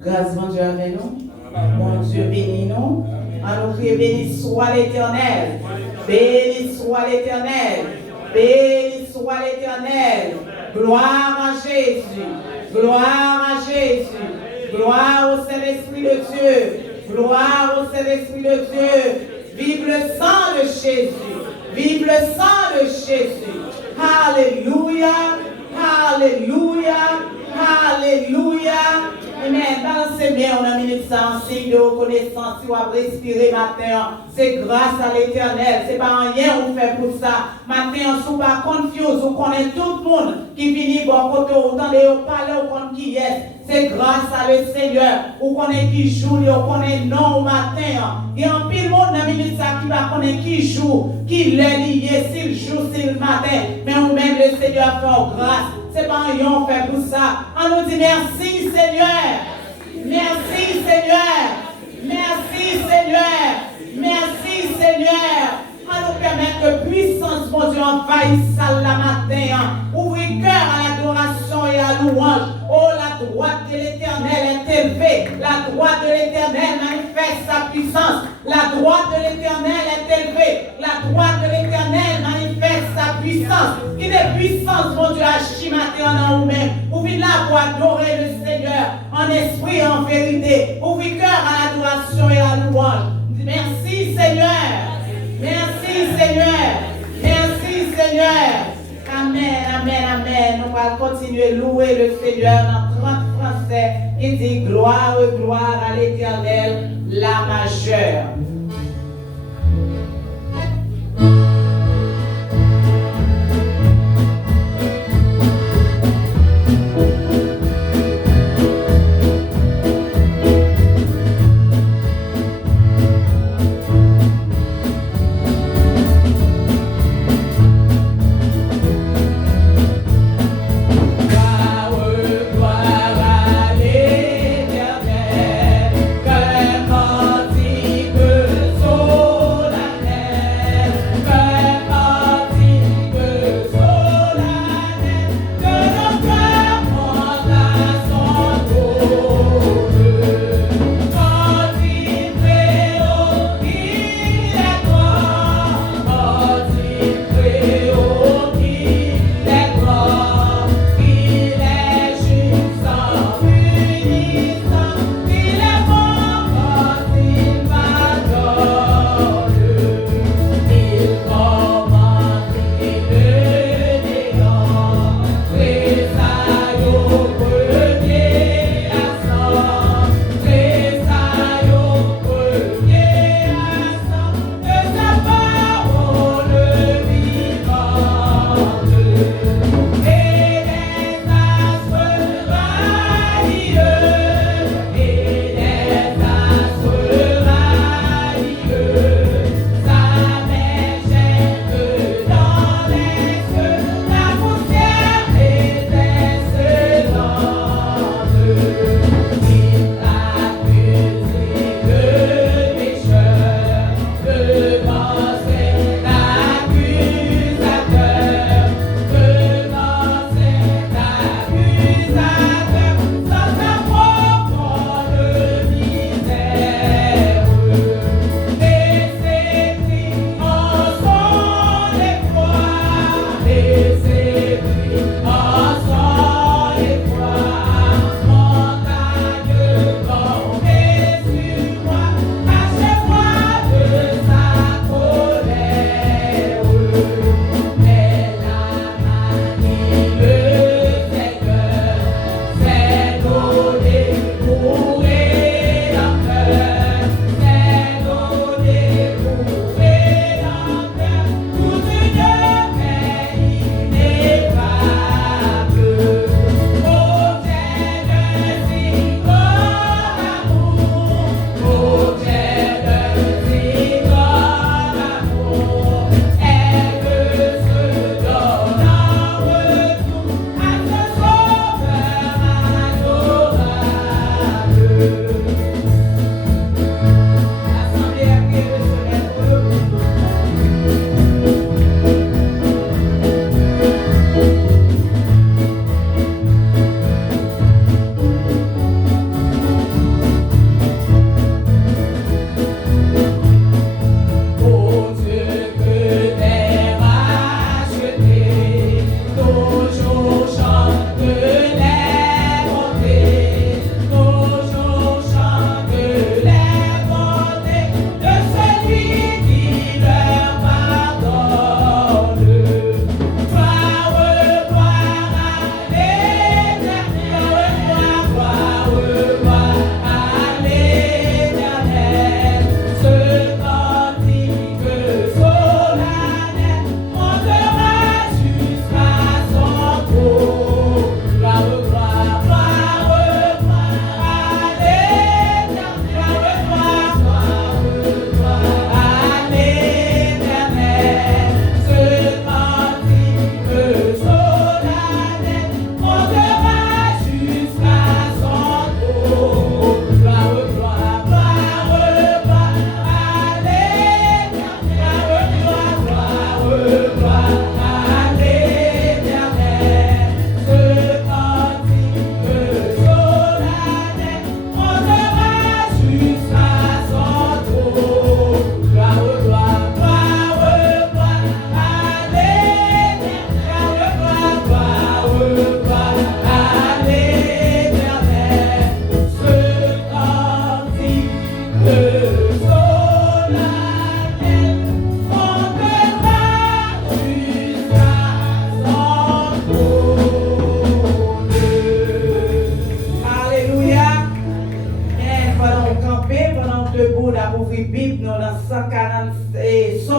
Grâce, mon Dieu, avec nous. Mon Dieu, bénis-nous. En nous crier, béni soit l'Éternel. Béni soit l'Éternel. Béni soit l'Éternel. Gloire à Jésus. Gloire à Jésus. Gloire au Saint-Esprit de Dieu. Gloire au Saint-Esprit de Dieu. Vive le sang de Jésus. Vive le sang de Jésus. Alléluia. Alléluia. Alléluia. Amen. Balancez bien, on a mis ça en signe de reconnaissance. Si on va respirer matin, c'est grâce à l'Éternel. C'est pas rien on fait pour ça. Matin, on ne pas confuse. On connaît tout le monde qui finit bon côté. Autant de parler, on connaît qui est. C'est grâce à le Seigneur. On connaît qui joue, on connaît non au matin. Il y a un pile monde dans la minute qui va connaître qui joue, qui l'est lié, s'il joue, s'il matin. Mais on même le Seigneur fait grâce. C'est pas rien on fait pour ça. On nous dit merci Seigneur. Merci Seigneur. Merci Seigneur. Merci Seigneur. On nous permet que puissance, mon Dieu, envahisse ça la matin. Ouvrez cœur à l'adoration et à louange. Oh, la droite de l'Éternel est élevée. La droite de l'Éternel manifeste sa puissance. La droite de l'Éternel est élevée. La droite de l'Éternel manifeste sa puissance. Qui est puissance, mon Dieu, agit matin en nous-mêmes. Ouvrez là pour adorer le Seigneur en esprit et en vérité. Ouvrez cœur à l'adoration et à la louange. Merci Seigneur. Merci Seigneur. Merci Seigneur. Amen, amen, amen. Nous allons continuer à louer le Seigneur dans 30 français. Il dit gloire, gloire à l'Éternel, la majeure. Qu'un cantique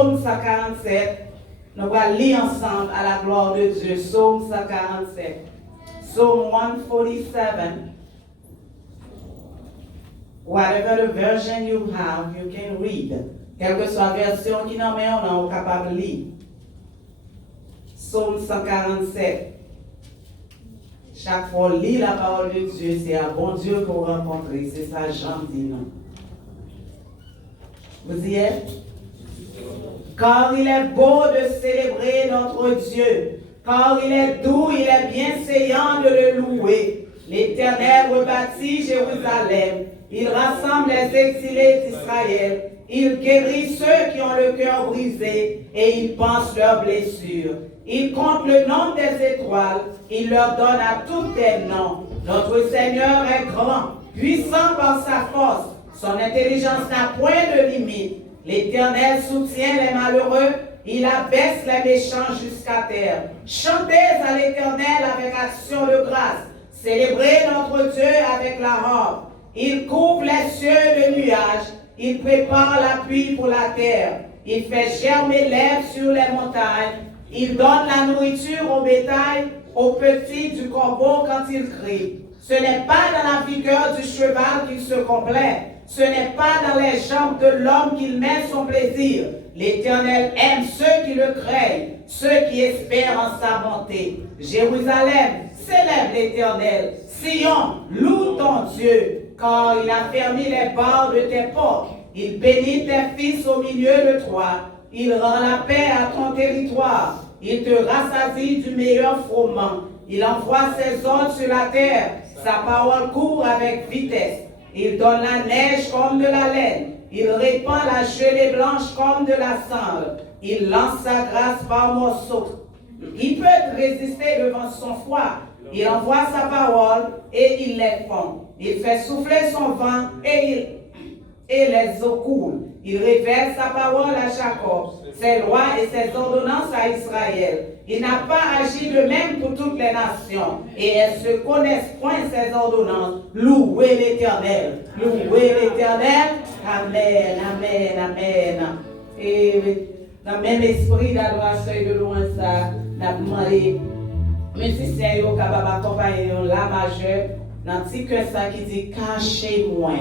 Psaume 147. Nous allons lire ensemble à la gloire de Dieu. Psaume 147. Psalm 147. Whatever the version you have, you can read. Quelle que soit la version qui n'en met, on est capable de lire. Psaume 147. Chaque fois, lire la parole de Dieu, c'est un bon Dieu qu'on rencontre. C'est ça, Jean dit non. Vous y êtes? Car il est beau de célébrer notre Dieu. Car il est doux, il est bienséant de le louer. L'Éternel rebâtit Jérusalem. Il rassemble les exilés d'Israël. Il guérit ceux qui ont le cœur brisé et il pense leurs blessures. Il compte le nombre des étoiles. Il leur donne à toutes des noms. Notre Seigneur est grand, puissant par sa force. Son intelligence n'a point de limite. L'Éternel soutient les malheureux. Il abaisse les méchants jusqu'à terre. Chantez à l'Éternel avec action de grâce. Célébrez notre Dieu avec la harpe. Il couvre les cieux de nuages. Il prépare la pluie pour la terre. Il fait germer l'herbe sur les montagnes. Il donne la nourriture au bétail, aux petits du corbeau quand il crie. Ce n'est pas dans la vigueur du cheval qu'il se complaît. Ce n'est pas dans les jambes de l'homme qu'il met son plaisir. L'Éternel aime ceux qui le craignent, ceux qui espèrent en sa bonté. Jérusalem, célèbre l'Éternel. Sion, loue ton Dieu, car il a fermé les barres de tes portes. Il bénit tes fils au milieu de toi. Il rend la paix à ton territoire. Il te rassasie du meilleur froment. Il envoie ses ordres sur la terre. Sa parole court avec vitesse. Il donne la neige comme de la laine. Il répand la gelée blanche comme de la cendre. Il lance sa grâce par morceaux. Il peut résister devant son froid. Il envoie sa parole et il les fond. Il fait souffler son vent et les eaux coulent. Il révèle sa parole à Jacob, ses lois et ses ordonnances à Israël. Il n'a pas agi de même pour toutes les nations. Et elles se connaissent point ses ordonnances. Louez l'Éternel. Louez l'Éternel. Amen, amen, amen. Et dans le même esprit d'adoration et de loin ça, n'a demandé musicien yo capable accompagner la majeure dans petit que ça qui dit cachez-moi.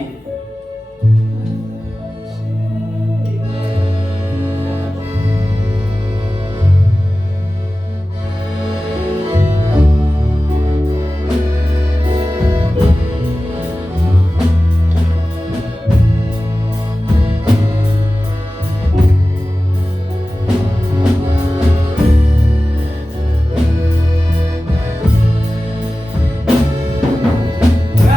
Cachez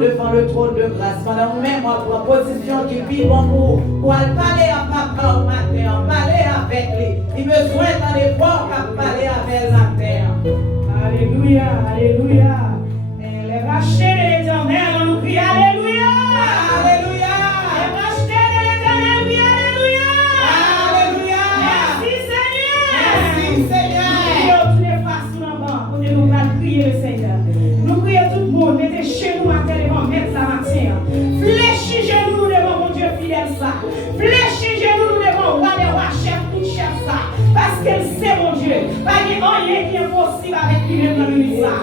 devant le trône de grâce. Madame, même moi, pour position qui vit bon pour aller parler à papa au matin, parler avec lui. Il besoin d'aller voir qu'à parler avec le matin. Alléluia, alléluia. Les rachetés de l'Éternel, on nous crie alléluia. Alléluia. Les rachetés de l'Éternel, crie alléluia. Alléluia. Merci Seigneur. Merci Seigneur. Nous tous les façons là-bas, on est nous à crier le Seigneur. Nous prions tout le monde, mettez chez nous à terre devant mettre la matin. Fléchis genoux devant mon Dieu fidèle ça. Fléchis genoux devant roi des rois, chef tout chef ça. Parce qu'elle sait mon Dieu. Pas de rien qui est possible avec lui-même dans le ça.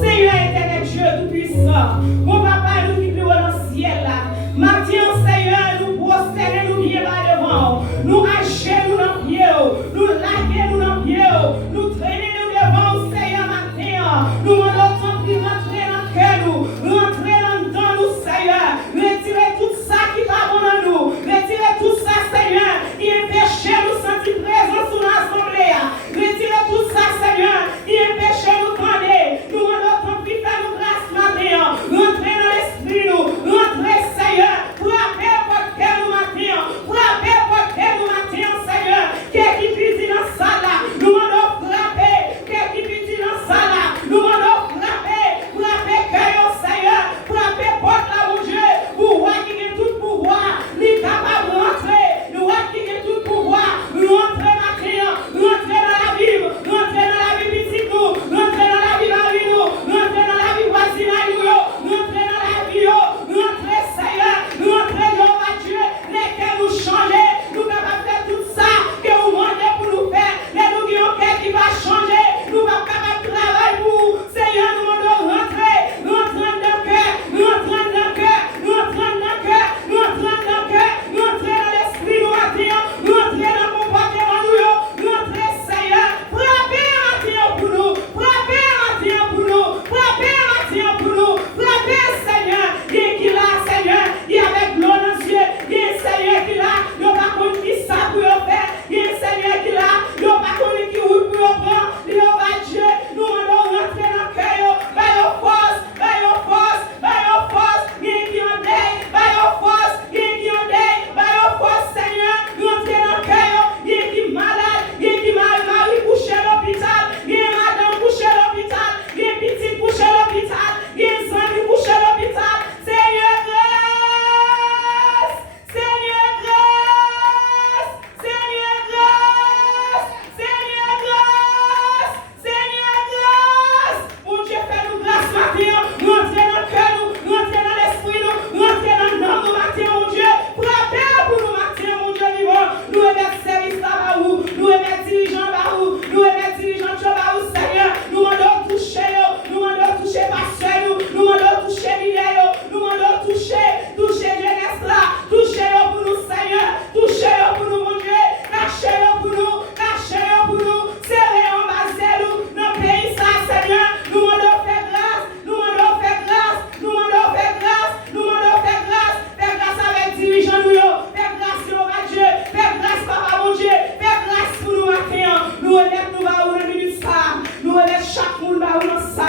Seigneur éternel Dieu tout-puissant. Mon papa nous qui plus haut dans le ciel là. Maintenant Seigneur, nous prosternons nous bien bas devant. Nous achetons nous dans pied. Nous laguons nous dans pied. Nous traînons nous devant Seigneur matin. Nous demandons ton prix rentrer dans le cœur nous. Rentrer dans nous Seigneur. Retirez tout ça qui va bon dans nous. Retirez tout ça Seigneur. Qui empêche nous sentir présent sous l'assemblée. Retirez tout ça Seigneur. Qui empêche nous connaître. Nous demandons ton prix faire nous grâce matin. Rentrez dans l'esprit nous. Rentrez Seigneur. Frappez votre cœur nous matin. Frappez votre cœur nous matin Seigneur. Qui puisse dans ça là. Nous demandons frapper. Qui puisse dans ça là. Nous demandons frapper. Frappez cœur Seigneur. Frappez porte là mon Dieu. Pour voir qui a tout pouvoir. Lui capable de rentrer. Nous voir qui a tout pouvoir. Nous rentrer matin. Rentrer dans la vie. Rentrer dans la vie physique nous. Rentrer dans la vie mari nous. Rentrer dans la vie voisinage nous. Rentrer dans la vie. Rentrer Seigneur. Rentrer Jéhovah Dieu. Lesquels nous changer. Nous capables de faire tout ça que vous demandez pour nous faire. Les nous qui ont quelqu'un qui va changer. Nous pas capables de travailler pour vous. Seigneur, nous devons rentrer. Rentrer dans le cœur. Rentrer dans le cœur. Rentrer dans le cœur. Rentrer dans le cœur. Rentrer dans l'esprit nous matin. Rentrer dans le comportement nous. Rentrer Seigneur. Frappez matin pour nous. Frappez matin pour nous. Frappez matin pour nous. Frappez Seigneur. Il est qui là Seigneur. Il est avec l'eau dans les yeux. Il est Seigneur qui là. Il n'y a pas qu'on qui ça pour faire. Il est Seigneur qui là. Il n'y a pas qu'on qui roule pour prendre. Il y a Dieu. Nous allons rentrer dans le cœur. By your force. By your force. By your force. Il est qui en day. By your force. Il est qui en day. By your force Seigneur. Rentrer dans le cœur. Il est qui malade. Il est qui mari couché à l'hôpital. Il est madame couché à l'hôpital. Il est petit couché à l'hôpital. Il est ami couché à l'hôpital. Seigneur grâce. Seigneur grâce. Seigneur grâce. Seigneur grâce. Seigneur grâce. Mon Dieu, fais-nous grâce matin. Rentrez dans le cœur nous. Rentrez dans l'esprit nous. Rentrez dans le nom nous matin, mon Dieu. Frappez pour nous matin, mon Dieu vivant. Nous remettons service là bas où. Nous remettons dirigeants là où. Nous remettons dirigeants là où, Seigneur. Nous demandons toucher eux. Nous demandons toucher pasteur nous. Nous demandons toucher l'idée. Nous demandons toucher jeunesse là. Toucher eux pour nous, Seigneur. Toucher eux pour nous, mon Dieu. Cachez eux pour nous. Cachez eux pour nous. Serrez en bas nous. Dans le pays ça, Seigneur. Nous demandons faire grâce. Nous demandons faire grâce. Nous demandons faire grâce. Nous demandons faire grâce. Faire grâce avec dirigeants nous. Faire grâce, Jéhovah Dieu. Faire grâce, Papa mon Dieu. Faire grâce pour nous matin. Nous remettons nous bas où le minute ça. Nous remettons chaque monde bas où dans ça.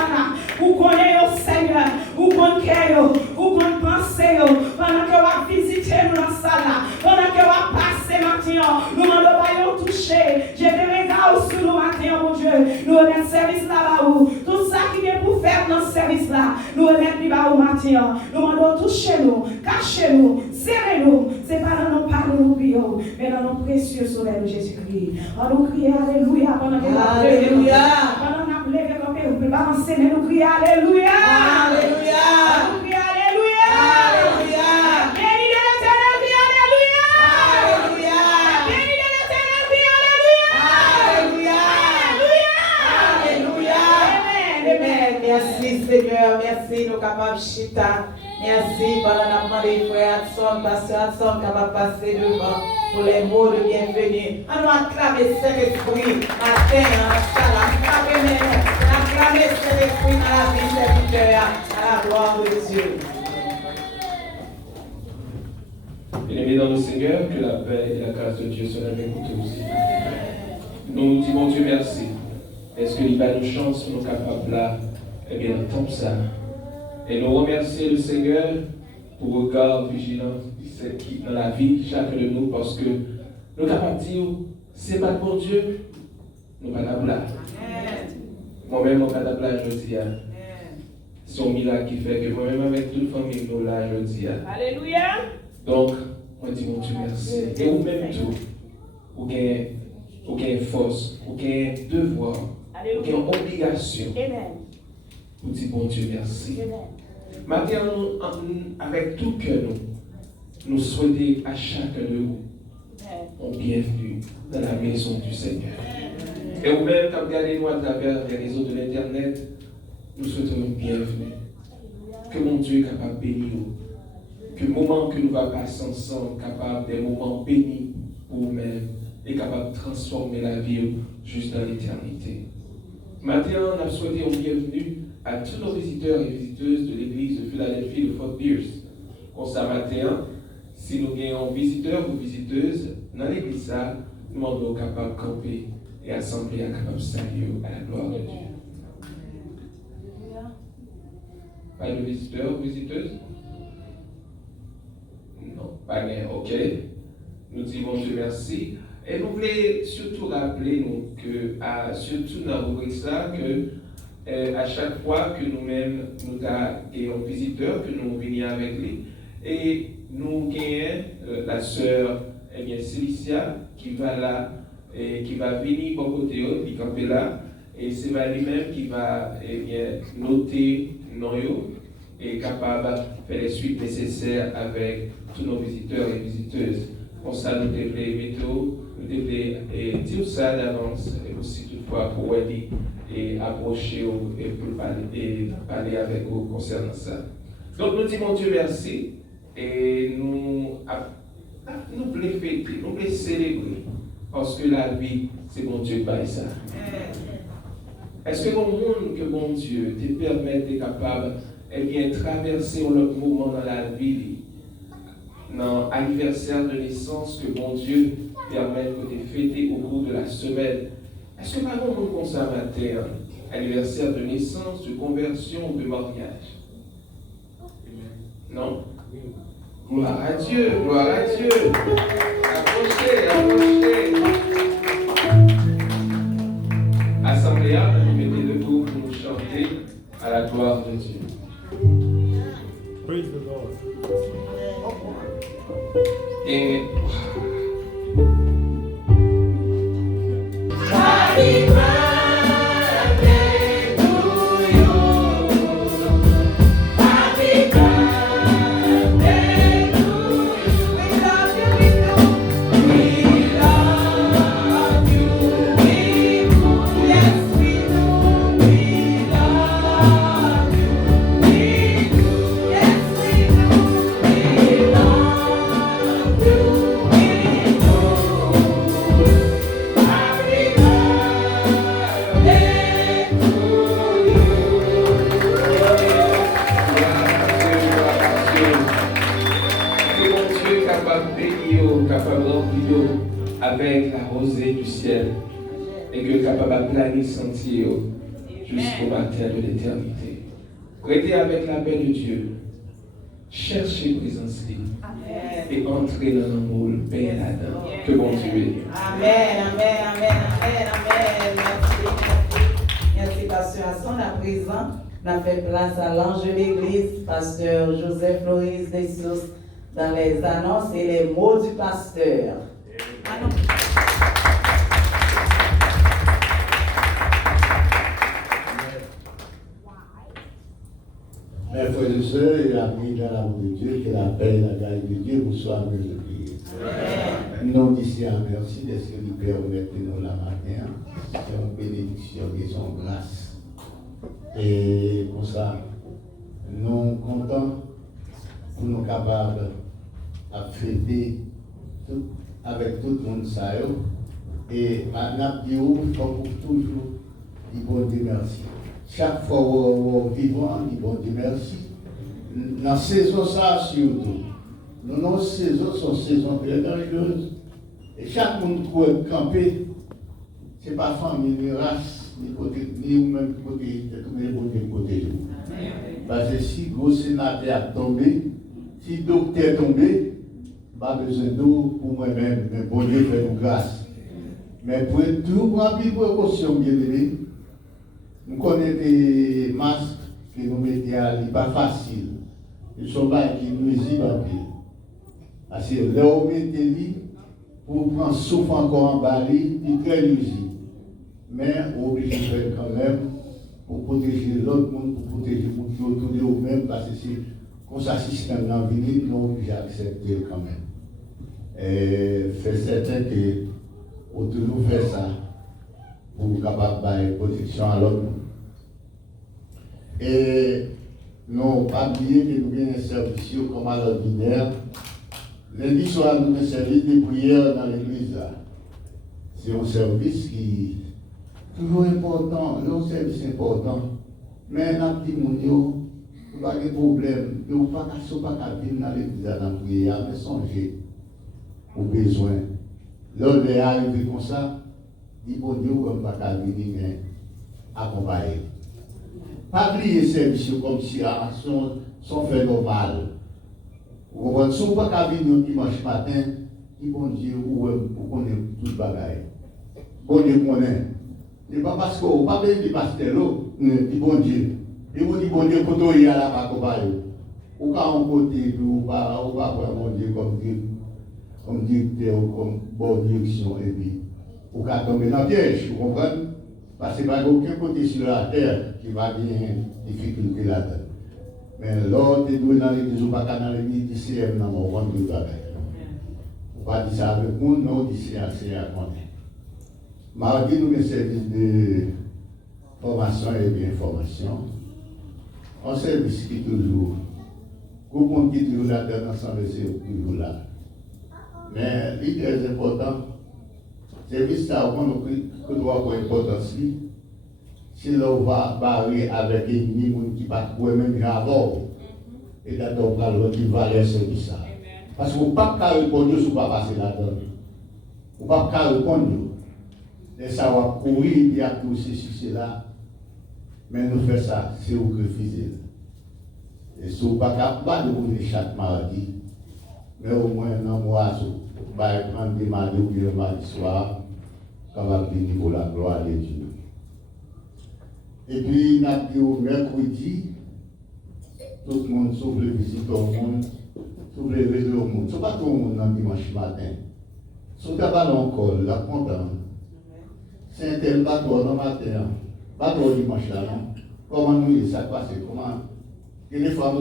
Vous connaissez au Seigneur. Vous connaissez. Vous pensez. Pendant que vous visitez nous dans ça là. Pendant que vous passez matin. Nous demandons pas de toucher. J'ai des regards sur nous matin, mon Dieu. Nous remettons service là-bas où. Tout ça qui vient pour faire dans ce service là. Nous remettons là-bas au matin. Nous demandons toucher nous. Cachez nous. Serrez nous. C'est pas dans nos pas de nos bio. Mais dans nos précieux soleil de Jésus-Christ. On nous crie Alléluia. Pendant que nous Alléluia. Pendant que nous levons comme nous pouvons balancer. Mais nous crions Alléluia. Alléluia. Nous crions Alléluia. Alléluia. Béni de l'Éternel, crie Alléluia. Alléluia. Béni de l'Éternel, crie Alléluia. Alléluia. Alléluia. Amen. Merci Seigneur. Merci nous capables chita. Merci pendant la demandé frère Adson, pasteur Adson capable de passer devant pour les mots de bienvenue. On nous acclamer Saint-Esprit matin dans la salle. Acclamer Saint-Esprit dans la vie serviteur à la gloire de Dieu. Bien-aimés dans le Seigneur, que la paix et la grâce de Dieu soient avec nous tous. Nous disons Dieu merci. Est-ce que il va nous chance pour nous capables là, eh bien, tant ça. Et nous remercions le Seigneur pour le regard vigilant qui dans la vie de chacun de nous, parce que nous sommes capables de dire, c'est pas pour Dieu, nous pas la blague. Moi-même, je ne suis pas la aujourd'hui. C'est un miracle qui fait que moi-même, avec toute la famille, nous là aujourd'hui. Alléluia. Donc, on dit mon Dieu merci. Et vous même tout, vous avez force, vous avez devoir, vous avez obligation pour dire bon Dieu merci. Maintenant, avec tout cœur, nous souhaitons à chacun de vous un bienvenue dans la maison du Seigneur. Et vous-même, quand vous regardez nous à travers les réseaux de l'Internet, nous souhaitons une bienvenue. Que mon Dieu est capable de bénir nous. Que le moment que nous allons passer ensemble, capable des moments bénis pour vous-même, est capable de transformer la vie juste dans l'éternité. Maintenant, on a souhaité une bienvenue à tous nos visiteurs et visiteuses de l'église de Philadelphie de Fort Pierce. Pour ça, matin, si nous avons visiteurs ou visiteuses dans l'église, nous sommes capables de camper et assembler à capable de saluer à la gloire de Dieu. Pas de visiteurs ou visiteuses? Non, pas bien, ok. Nous disons Dieu merci. Et nous voulons surtout rappeler nous que, surtout dans le ça, que à chaque fois que nous-mêmes nous avons un visiteur, que nous venons avec lui, et nous gagnons la sœur Célicia qui va là, et qui va venir pour côté, qui camper là, et c'est lui-même qui va noter nos et capable de faire les suites nécessaires avec tous nos visiteurs et visiteuses. Pour ça, nous devons dire ça d'avance, et aussi toutefois pour aider et approcher et pour parler avec vous concernant ça. Donc nous disons Dieu merci et nous voulons fêter, nous voulons célébrer parce que la vie, c'est bon Dieu qui ça. Est-ce que bon monde que bon Dieu te permet d'être capable de traverser un autre moment dans la vie, dans l'anniversaire de naissance que bon Dieu permet de fêter au cours de la semaine? Est-ce que par exemple, on ça matin, anniversaire de naissance, de conversion ou de mariage? Non? Gloire à Dieu, gloire à Dieu. Approchez, approchez. Assemblée, mettez debout pour nous chanter à la gloire de Dieu. Praise the Lord. Et Happy birthday to you. Happy birthday to you. We love you, we love you. We do. Yes, we do. We love you. We do. Yes, we do. We love you. We do. Happy que mon Dieu est capable de bénir, capable de remplir avec la rosée du ciel et que capable de planer sentier jusqu'au matin de l'éternité. Restez avec la paix de Dieu, cherchez présence et entrez dans l'amour, paix là-dedans. Que bon Dieu bénisse. Amen, amen, amen, amen, amen. Merci. Merci, Pasteur Hassan. À présent, on a fait place à l'ange de l'église, Pasteur Joseph Floris Desios, dans les annonces et les mots du pasteur. Mes frères et sœurs, et amis dans l'amour de Dieu, que la paix et la grâce de Dieu vous soient multipliées. Nous d'ici à merci de ce que nous permettez-nous la matin, c'est une bénédiction et son grâce. Et pour ça, nous sommes contents pour nous capables de fêter avec tout le monde ça. Et maintenant, il faut toujours dire bon Dieu merci. Chaque fois où nous vivons, on dit bon Dieu merci. Dans la saison, ça surtout. Nos saisons sont saisons très dangereuses. Et chaque monde qui peut camper, ce n'est pas famille, ni race, ni côté, ni même côté, mais bon Dieu protège vous. Parce que si gros sénateur a tombé, si docteur est tombé, pas besoin d'eau pour moi-même, mais bon Dieu fait nous grâce. Mais pour tout prendre des précautions, bien aimé, nous connaissons des masques que nous mettons à l'île, pas facile. Ils sont pas qui nous nuisent en pile. Parce que là où mettez l'île, pour prendre souffle encore en bas, il est très nuisible. Mais on est obligé de faire quand même pour protéger l'autre monde, pour protéger le monde qui est autour de nous-mêmes, parce que c'est comme ça, système dans la vie, nous sommes obligés d'accepter quand même. Et c'est certain que on toujours fait ça pour capable de protection à l'autre. Et non, pas oublier que nous avons un service comme à l'ordinaire. Lundi soir, nous avons un service de prière dans l'église. C'est un service qui est toujours important, un service important. Mais dans petit monde, pas de problème. Nous ne pouvons pas venir dans l'église dans la prière, mais songer aux besoins. L'autre est arrivé comme ça, dit bon Dieu, comme pas qu'à venir, mais accompagner. Pas oublier ces services comme si sont fait normal. Vous comprenez, si vous pas qu'à venir dimanche matin, dit bon Dieu, vous connaissez tout le bagage. Bon Dieu connaît. Ce n'est pas parce que vous ne pouvez pas dire pasteur, dit bon Dieu. Et vous dites bon Dieu, quand vous y allez à la accompagner. Ou quand on côté, ou pas mon Dieu comme directeur ou comme bonne direction, et puis, ou qu'à tomber dans le piège, vous comprenez? Parce qu'il n'y a pas aucun côté sur la terre qui va bien difficulté là-dedans. Mais l'autre est doué dans l'église, ou pas dans l'église, du CM, dans mon compte de travail. Vous ne pas dire ça avec nous, non, d'ici à connaître. Mardi, nous avons un service de formation et d'information. Un service qui est toujours, tout le monde qui est toujours là, dans l'ensemble, c'est toujours là. Mais ce qui est très important, c'est que ça que doit avoir importance, c'est là où on va barrer avec les ennemis qui ne pas même d'abord. Et d'abord, on va qui va les services. Parce que vous ne pouvez pas répondre si vous ne pas passer là-dedans. Vous ne pouvez pas répondre. Et ça va courir, il y a tout ceci, là. Mais nous faisons ça, c'est vous qui refusez. Et si vous ne pouvez pas de vous chaque mardi, mais au moins un mois, vous pouvez prendre des mardis ou le mardi soir, capable de niveau la gloire de Dieu. Et puis, nous avons dit au mercredi, tout le monde sauve le visite au monde, sauve le réseau au monde. Ce n'est pas tout le monde dans dimanche matin. Si vous avez pas encore, la content. C'est un tel bateau dans le matin, bateau dimanche là, non? Comment nous ça passe? Comment? Et les femmes,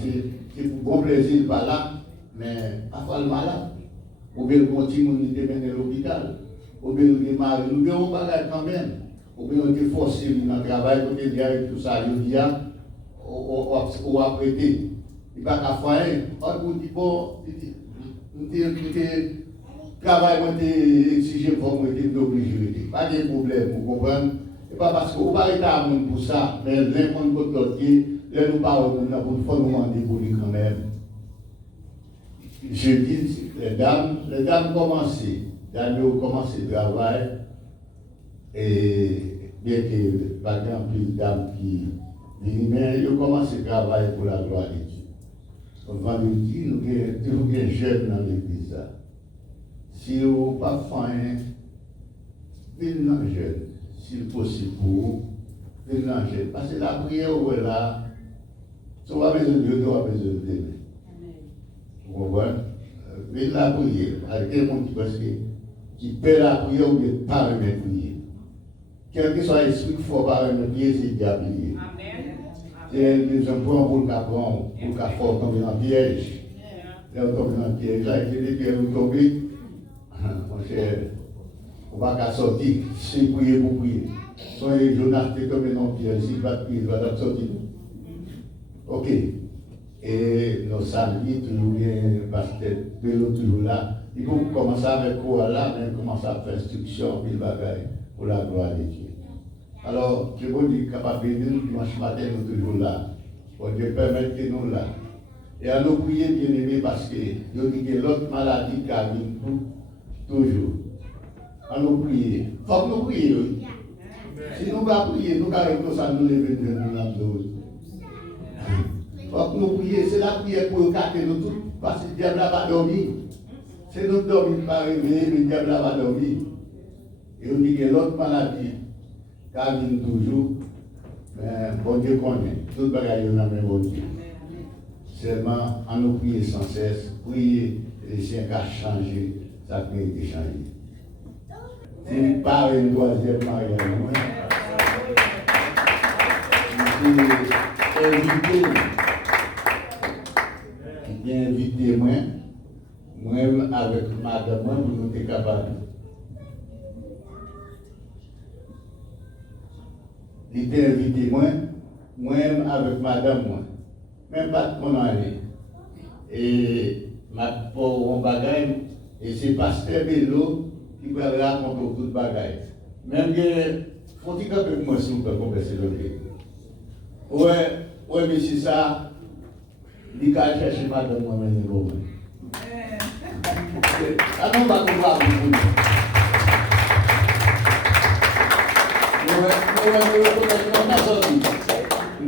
c'est pour bon plaisir par là, mais parfois le malade. Ou bien on continue de mener à l'hôpital. Ou bien nous démarrer, nous devons parler quand même. Ou bien on est forcé dans le travail, on est déjà tout ça, il y a, ou apprêté. Il n'y a pas qu'à faire, on dit bon, travail, on est exigé pour moi, on est obligé. Pas de problème, vous comprenez? Ce n'est pas parce qu'on va être à monde pour ça, mais l'un contre l'autre, là nous parlons, il faut nous demander pour lui quand même. Je dis, les dames commencent. Daniel commence le travail, et bien que pas grand plus de dames qui viennent, mais ils commencent le travail pour la gloire de Dieu. Vendredi, nous avons toujours des jeunes dans l'église. Si vous n'avez pas faim, venez dans le jeune, si possible pour vous, venez dans le jeune. Parce que la prière, est là, si on a besoin de Dieu, on a besoin de Dieu. Vous comprenez? Venez la prière, avec quelqu'un qui pense qui paie la prière ou ne pas remettre prier. Quel que soit l'esprit qu'il faut pas remettre prier, c'est déjà prier. C'est des emplois pour le capron, pour le capron tomber dans le piège. Là, on tombe dans le piège. Là, il y a des pièges qui tombent. Mon cher, on va qu'à sortir, c'est prier pour prier. Soyez Jonas qui tombe dans le piège, s'il va prier, il va sortir. Ok. Et nos samedis, toujours bien, parce que de l'autre toujours là. Il faut commencer avec quoi là, mais commencer à faire instruction, puis le bagage, pour la gloire de Dieu. Alors, je vous dis, capable de nous, dimanche matin, nous toujours là. Pour Dieu permettre que nous là. Et à nous prier, bien aimé, parce que je dis que l'autre maladie qui arrive toujours. À nous prier. Il faut que nous prions. Si nous ne pas prier, nous allons ça nous lever de nous dans faut que nous prions, c'est la prière pour écarter nous tous, parce que le diable va dormir. C'est nous dormir pas réveiller, le diable va dormir. Et on dit que l'autre maladie, car il toujours, mais bon Dieu connaît, tout le bagage dans la main bon Dieu. Seulement, en nous prier sans cesse, prier les chiens qui ont changé, ça peut être changé. C'est pas une troisième mariage. C'est invité. Il vient inviter moi avec madame, pour nous être capables. Il était invité moi avec madame, même pas de mon aller. Et ma pauvre bagaille, et c'est pasteur Bello qui va raconter toute bagaille. Même que, faut-il que moi si on peut converser le pays. Ouais, mais c'est ça, il a cherché madame moi-même. Ah non, pas de voir.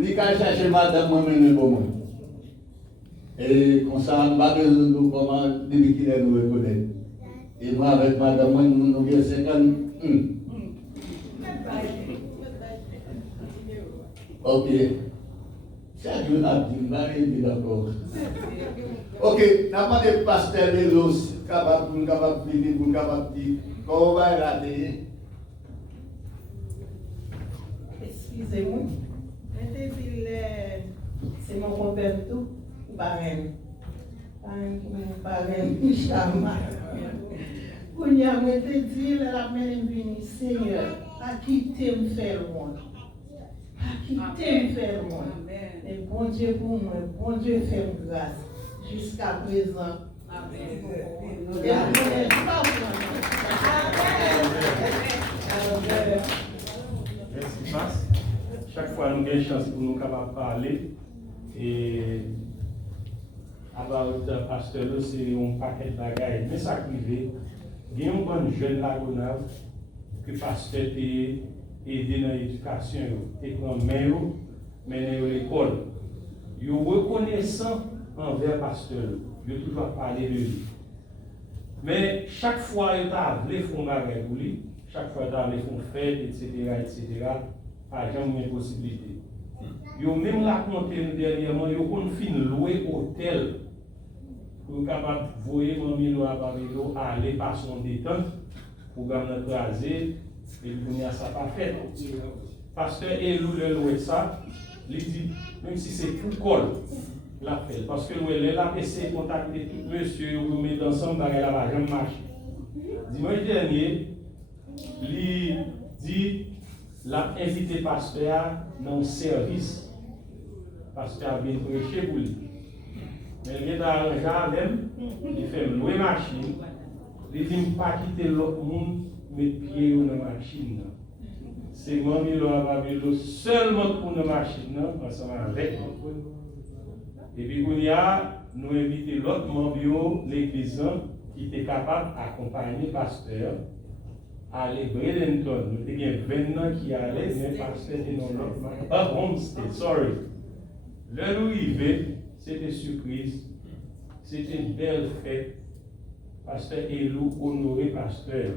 Il a cherché madame moi-même. Et comme ça, nous comment depuis qu'il nous reconnaît. Et moi avec madame, nous avons 50. Ok. Chaque jour, on a dit, d'accord. Ok, n'a pas de pasteur de l'os, capable de vivre, capable de dire, comment on va rater. Excusez-moi, c'est mon Roberto. Parrain, Chama. Quand il a dit, la même venue, Seigneur, à quitter me faire le monde. À quitter me faire le monde. Et bon Dieu pour moi, bon Dieu fait grâce jusqu'à présent. Amen. Merci, Passe. Chaque fois, nous avons une chance pour nous capables de parler. Et about pasteur, c'est un paquet de bagages. Mais ça privé, il y a un bon jeune lagonave que pasteur a aidé dans l'éducation, et prend main, mener à l'école. Il est reconnaissant envers pasteur, il a toujours parlé de lui. Mais chaque fois il a voulu faire un bagage pour lui, chaque fois il a voulu faire une fête, etc., pas jamais de possibilité. Ils ont même raconté dernièrement, ils ont fait louer hôtel pour être capable de voyer Mamie à Babylone, aller par son détente pour gagner notre rasé, et il n'y a ça pas fait. Pasteur Elou le loué ça, il dit, même si c'est tout col, l'a fait. Parce que il a essayé de contacter tout monsieur, vous mettez ensemble, il va jamais marcher. Dimanche dernier, il dit, l'a invité pasteur dans le service. Pasteur vient prêcher pour lui. Mais il est arrangé avec il fait louer machine. Il dit pas quitter l'autre monde, mettre pied dans la machine. C'est moi qui l'ai seulement pour la machine, ensemble avec nous. Et puis, nous invitons l'autre membre de l'église qui était capable d'accompagner le pasteur à aller à Bradenton. Nous avons 20 ans qui allaient, mais le pasteur était dans l'autre membre. Ah, Homestead, sorry. Le arrivé, c'était surprise. C'était une belle fête. Pasteur Elou honoré pasteur.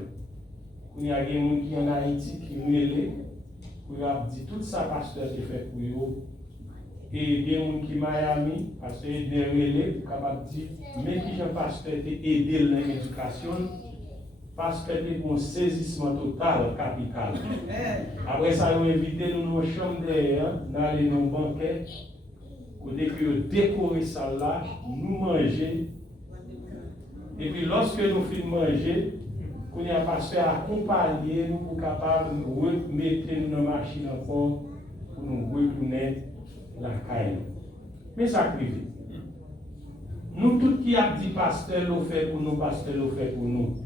Il y a des gens qui en Haïti qui mêlent, qui ont dit tout ça pasteur qui fait pour eux. Et il y a des gens qui Miami, pasteur est mêlé, capable de dire, mais qui j'ai pasteur aidé dans l'éducation, pasteur est un saisissement total capital. Après ça, ils ont invité nous dans nos chambres derrière, dans les nos banquets. Dès que décorer ça là, nous manger. Et puis lorsque nous finissons manger, nous avons pasteur accompagner nous pour capable de remettre nos machines encore pour nous retourner la caille. Mais ça privé. Nous tous qui avons dit pasteur l'ont fait pour nous, pasteur l'ont fait pour nous.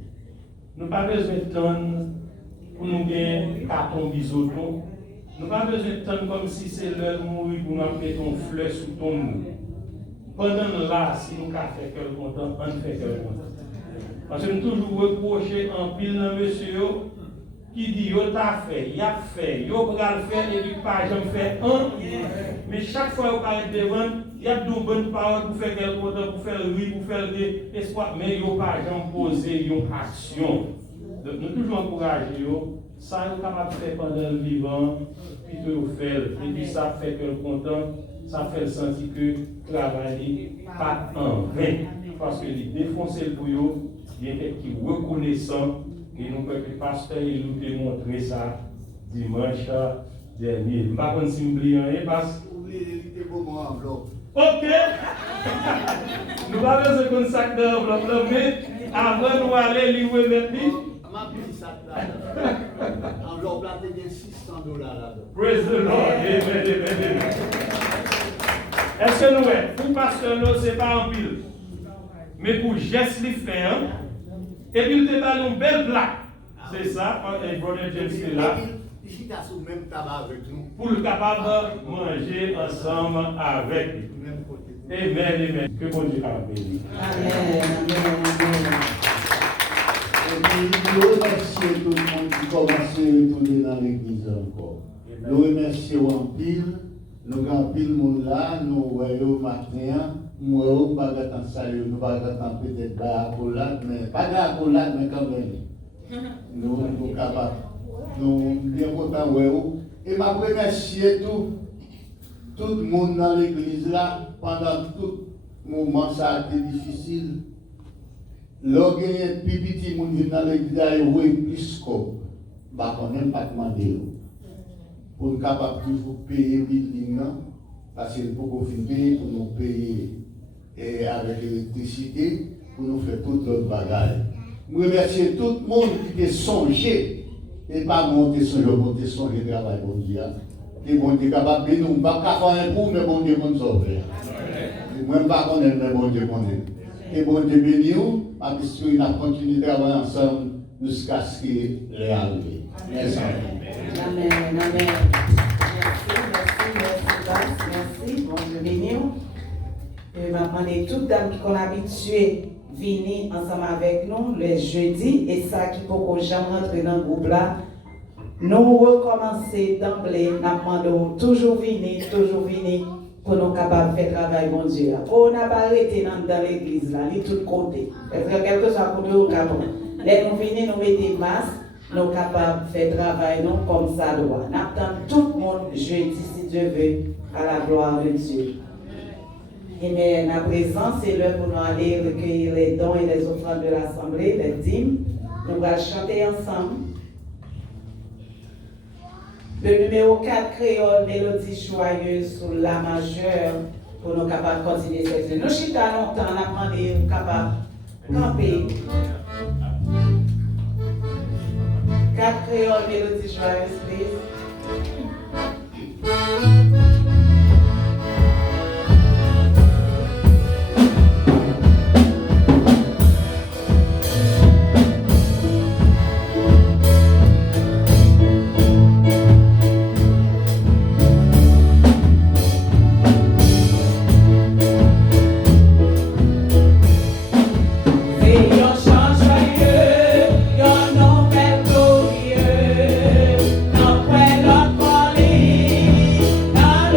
Nous n'avons pas besoin de temps pour nous gagner carton bisoton. Nous n'avons pas besoin de temps comme si c'est l'heure de mourir pour nous mettre une fleur sous ton mou. Pendant là, si nous avons fait quelque content, on fait quelque content. Parce que nous toujours reprocher en pile dans monsieur, qui dit yo t'a fait, y a fait, yo pral faire et puis pas jamais fait un. Mais chaque fois qu'on parle devant, il y a de bonnes paroles pour faire quelque chose, pour faire oui, pour faire des espoirs, mais yo pas jamais poser une action. Donc nous toujours encourager yo, ça nous capable de faire pendant le vivant, puis de le faire. Et puis ça fait que le content, ça fait sentir que travailler pas en vain. Parce que les défoncer pour eux, il y a quelqu'un qui est reconnaissant. Et nous, le pasteur, il nous a montré ça dimanche dernier. Je ne sais pas si vous oubliez rien, parce que. Ok! Nous allons besoin d'un sac d'enveloppe, mais avant de aller livrer notre livre. Enveloppe là, il y a $600 là-dedans. Praise the Lord. Amen, amen, amen. Est-ce que nous, pour pasteur, ce n'est pas en pile? Mais pour geste les faire, et puis il te donne une belle plaque. C'est ça, et Brother James est là. Ici, tu as sous même tabac avec nous. Pour le capable de manger ensemble avec nous. Amen, amen. Que bon Dieu a béni. Amen, amen, Et puis, nous remercions tout le monde qui commence à retourner dans l'église encore. Nous remercions en pile. Nous avons pile de monde là, nous voyons matin. Nous ne pas attendre ça, nous ne pas attendre peut-être la accolade, mais pas de accolade, mais quand même. Nous sommes capables. Nous sommes bien contents de vous. Et je remercie tout le monde dans l'église là, pendant tout moment, ça a été difficile. Lorsqu'il y a un petit monde qui vient dans l'église là, il y a plus qu'on n'a pas demandé. Pour nous capables de toujours payer le building, parce qu'il faut qu'on paye pour nous payer. Et avec l'électricité, pour nous faire toute notre bagage. Je remercie tout le monde qui a songé, et pas monter son travail, bon Dieu. Et bon Dieu capable de nous, pas faire un coup, mais bon Dieu nous sauve. Moi, je ne sais pas connaître, mais bon Dieu connaît. Et bon Dieu béni nous, parce que nous avons continué de travailler ensemble jusqu'à ce qu'il réalise. Merci. Amen, amen. Merci. Bon Dieu béni nous. Je vais demander toutes dames qui sont habituées à venir ensemble avec nous le jeudi et ça qui peut jamais rentrer dans le groupe là. Nous recommencer d'emblée, nous demandons toujours venir pour nous capables de faire travail mon Dieu. On n'a pas arrêté dans l'église là, de tous côtés. Parce que quelque chose à côté au capot. Dès nous venons, nous mettons masque, nous sommes capables de faire travail non comme ça doit. Nous attendons tout le monde jeudi si Dieu veut, à la gloire de Dieu. Et à présent, c'est l'heure pour nous aller recueillir les dons et les offrandes de l'Assemblée, les dîmes. Nous allons chanter ensemble. Le numéro 4, créole, mélodie joyeuse sur la majeure, pour nous capables de continuer cette vie. Nous chitons longtemps, on a demandé, nous capables de camper. 4 créole, mélodie joyeuse, please. Dans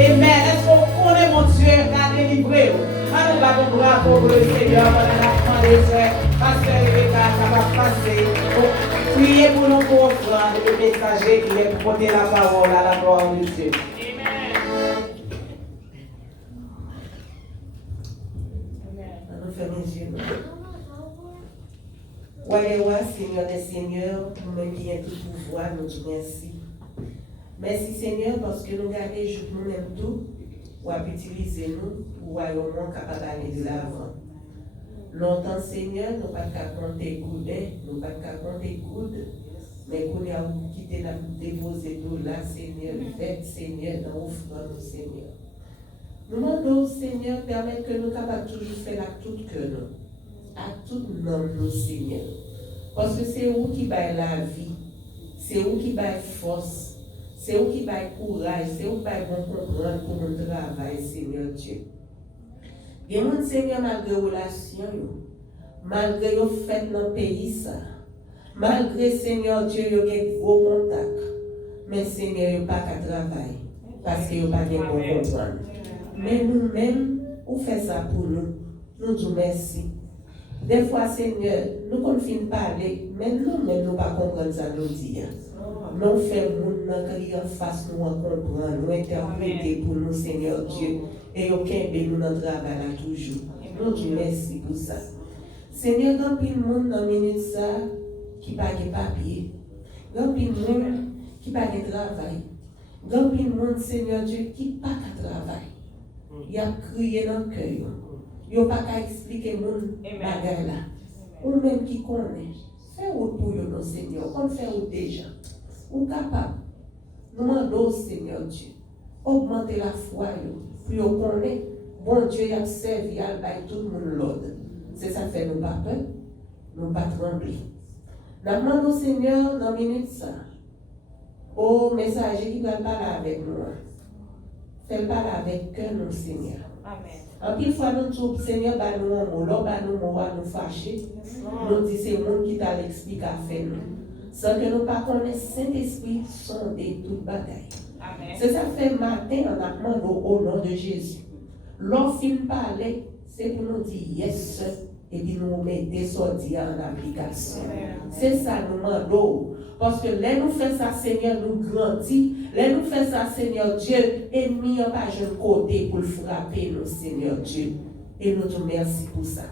Amen. Est-ce qu'on connaît mon Dieu à délivrer? Nous allons bravo pour le Seigneur pendant la fin des heures. Pasteur Rebecca, ça va passer. Priez pour nous pour offrande le messager qui est pour porter la parole à la gloire de Dieu. Nous fermons les yeux. Ouais, Seigneur des Seigneurs, nous-mêmes qui avons tout pouvoir, nous te remercions. Merci Seigneur parce que nous gardons nous-mêmes tout pour utiliser nous pour royaume capable d'aller de l'avant. Longtemps Seigneur, nous ne pouvons pas compter goudin, nous ne pouvons pas compter coude, mais qu'on a quitté la déposer tout là, Seigneur, faites Seigneur, dans l'offrande, Seigneur. Nous demandons Seigneur, permettre que nous capables toujours faire à tout cœur, à tout nom, nous Seigneur. Parce que c'est vous qui baille la vie, c'est vous qui baille force. C'est vous qui baille courage, c'est vous qui baille bon comprendre pour mon travail, Seigneur Dieu. Et mon Seigneur, malgré les relations, malgré le fait dans le pays, malgré Seigneur Dieu, il y a des gros contacts, mais Seigneur, il n'y a pas qu'à travailler, parce qu'il n'y a pas de bon comprendre. Mais nous-mêmes, on fait ça pour nous. Nous disons merci. Des fois, Seigneur, nous continuons de parler, mais nous-mêmes, nous ne pas comprendre ça, nous dire. Nous faisons nous crier en face, nous en comprendre, nous interpréter pour nous, Seigneur Dieu, et aucun nous dans le travail là toujours. Nous disons merci pour ça. Seigneur, il y a plus de monde dans la minute ça qui n'a pas de papier. Il y a plus de monde qui n'a pas de travail. Il y a plus de monde, Seigneur Dieu, qui n'a pas de travail. Il a crié dans le cœur. Il n'a pas qu'à expliquer mon bagage là. Ou même qui connaît. Fais route pour nous, Seigneur. On fait route déjà. Ou capable. Nous demandons, Seigneur Dieu, augmenter la foi pour qu'on connaisse. Bon Dieu, il a servi, il a baillé tout le monde l'ordre. C'est ça fait nous pas peur, nous pas trembler. Nous demandons, Seigneur, dans une minute ça. Au messager qui va parler avec nous. Fais parler avec cœur, nous, Seigneur. Amen. En plus, fois nous trouvons, Seigneur, nous nous fâcher. Nous disons, c'est le monde qui t'a l'expliqué à faire nous. Sans que nous ne connaissions Saint-Esprit, sonder toute bataille. C'est ça fait matin, on a demandé au nom de Jésus. L'offre parler, c'est pour nous dire yes, et puis nous mettre sortir en application. C'est ça nous demandons. Parce que là nous faisons ça, Seigneur, nous grandit. Là nous faisons ça, Seigneur Dieu, ennemi n'a pas de côté pour frapper nous, Seigneur Dieu. Et nous te remercions pour ça.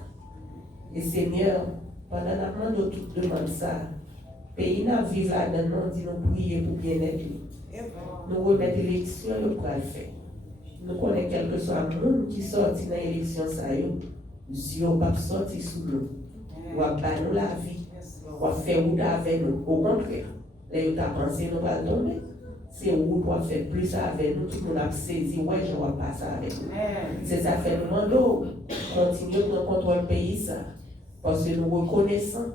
Et Seigneur, pendant que nous tout demande ça, pays n'a vivre là-dedans, nous disons prier pour bien-être. Nous remettons l'élection, nous pourrons le faire. Nous connaissons quel que soit le monde qui sortit dans l'élection, si on ne pas sortir sous nous, on va nous la vie, on va faire route avec nous. Au contraire, là, on a pensé nous va tomber. C'est où on va faire plus avec nous, tout le monde a saisi, ouais, je vais passer avec nous. C'est ça fait nous demander, continuer de prendre contrôle du pays, ça. Parce que nous reconnaissons,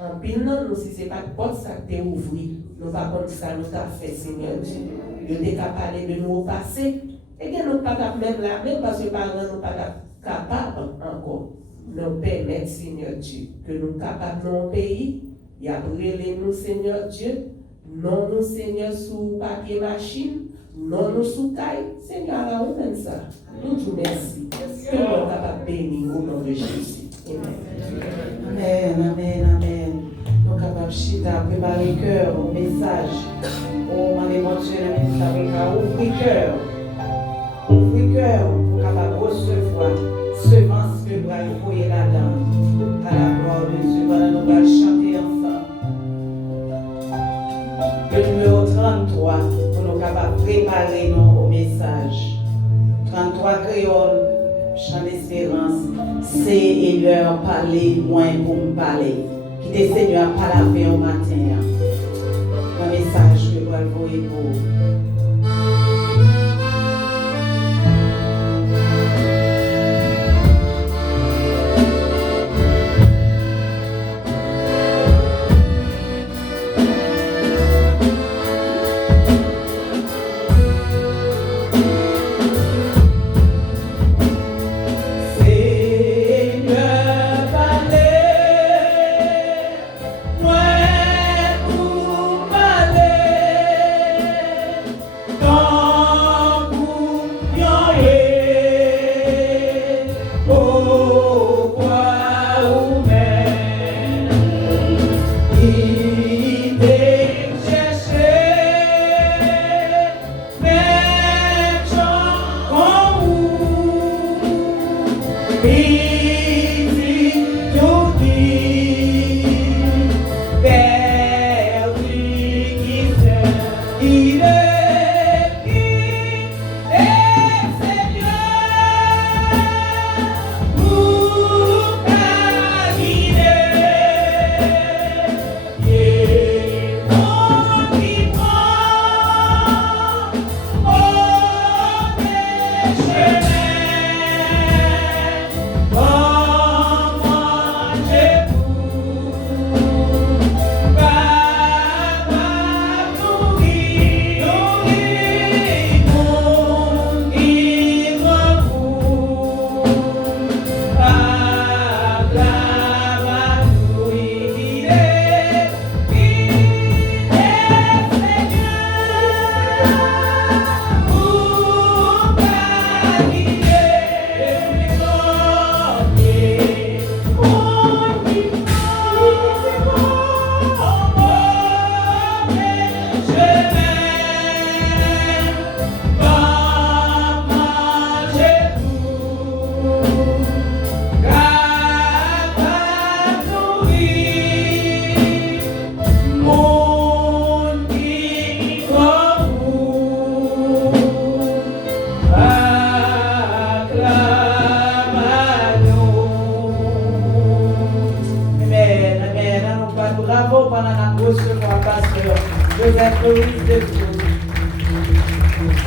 en pile, nous, si ce n'est pas de porte, ça t'est ouvert. Nous va comme ça, nous avons fait, Seigneur Dieu. Nous sommes capables de nous passer. Et bien, nous ne sommes pas même là, même parce que par exemple, nous ne sommes pas capables encore de nous permettre, Seigneur Dieu, que nous sommes capables dans nos pays, et après nous, Seigneur Dieu, non nous, Seigneur, sous papier machine, non nous sous caille, Seigneur, alors on aime ça. Nous te remercions. Que nous sommes capables de bénir au nom de Jésus. Amen. Amen, amen, amen. Nous sommes capables de préparer le cœur au message. Oh, mon Dieu, le message, ouvrir cœur. Ouvrir cœur pour capable recevoir semence que nous allons envoyer là-dedans. À la gloire de Dieu, voilà, nous allons chanter ensemble. Le numéro 33, pour nous capables de préparer nos messages. 33 créoles, chant d'espérance, c'est et leur parler moins pour me parler. Qui te Seigneur à parler au matin. Un message que nous allons envoyer pour vous.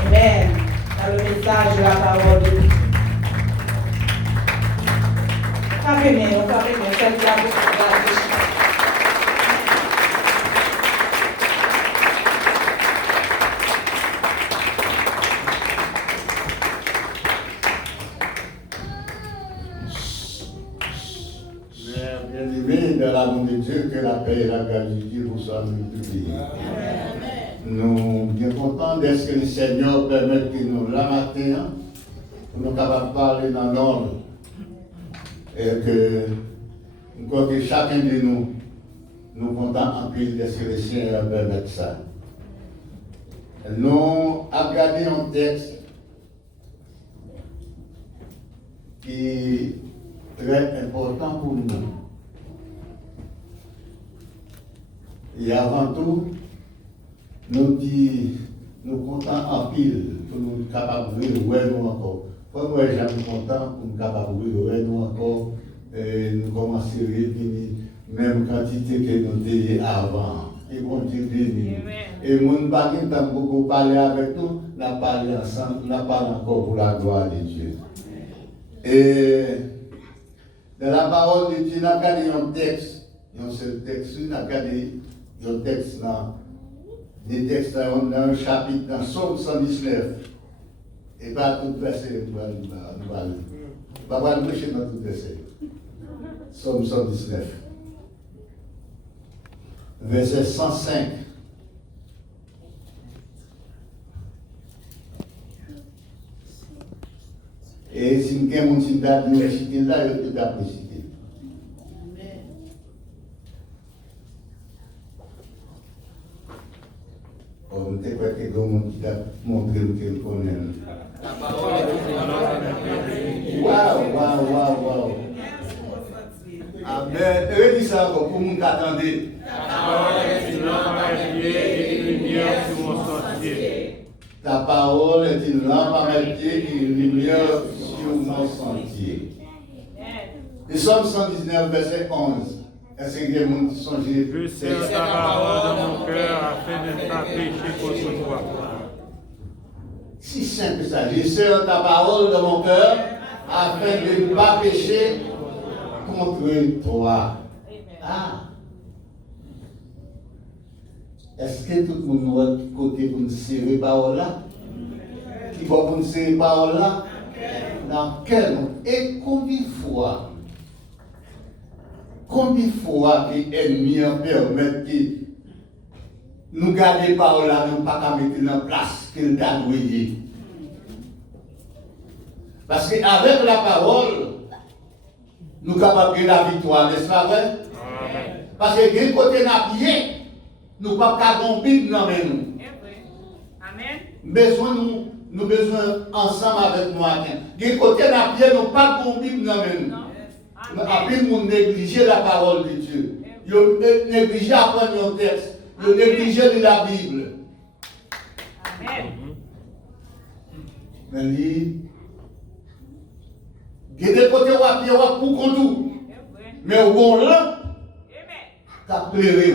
Amen. Dans le message de la parole de Dieu. Frappez bien, celle qui a beaucoup de réfléchir. Bien-aimés, dans l'amour de Dieu, que la paix et la grâce de Dieu vous soient multipliées. Nous sommes bien contents d'être que le Seigneur permette que nous, la matin, nous sommes capables de parler dans l'ordre. Et que chacun de nous, nous contents en plus d'être que le Seigneur permette ça. Nous avons regardé un texte qui est très important pour nous. Et avant tout, nous comptons en pile pour nous capables de voir nous encore. Pour moi, j'aime content pour nous capables de voir nous encore. Nous commençons à revenir même quantité que nous avons avant. Et bon Dieu béni. Et mon bagage tant beaucoup parler avec nous, n'a parlé ensemble, n'a parlé encore pour la gloire de Dieu. Et dans la parole de Dieu, nous avons regardé un texte, un seul texte, nous avons regardé un texte dans des textes dans un chapitre dans Somme 119. Et pas tout verset, nous allons prêcher dans tout verset. Somme 119. Verset 105. Et si nous avons une date d'université là, il y a tout apprécié. On ne sait pas que l'homme qui a montré qu'il connaît. Waouh. Amen. Redis ça encore pour nous qui attendez. Ta parole est une lampe à mes pieds et une lumière sur mon sentier. Ta parole est une lampe à mes pieds et une lumière sur mon sentier. Les Psaume 119, verset 11. Est-ce qu'il y a des gens qui sont gênés? Je serre ta parole dans mon cœur afin de ne pas pécher contre toi. Si simple que ça. Je serre ta parole dans mon cœur afin de ne pas pécher contre toi. Ah! Est-ce que tout le monde est côté pour nous serrer la parole là? Qui va pour nous serrer la parole là? Dans quel nom? Et combien de fois que l'ennemi permet que nous gardions la parole là, nous ne pas mettre en place qu'il a doué. Parce qu'avec la parole, nous sommes capables de la victoire, n'est-ce pas vrai? Amen. Parce que d'un côté n'a pied, nous ne pouvons pas tomber Bible dans nous. Amen. Nous besoin ensemble avec nous. D'un côté n'a pied, nous ne pouvons pas tomber Bible dans nous. Après, nous négliger la parole de Dieu. Nous négliger apprendre un texte. Nous négliger de la Bible. Amen. Mais il y a des côtés où il y a pour contour. Mais au bon là, tu as pleuré.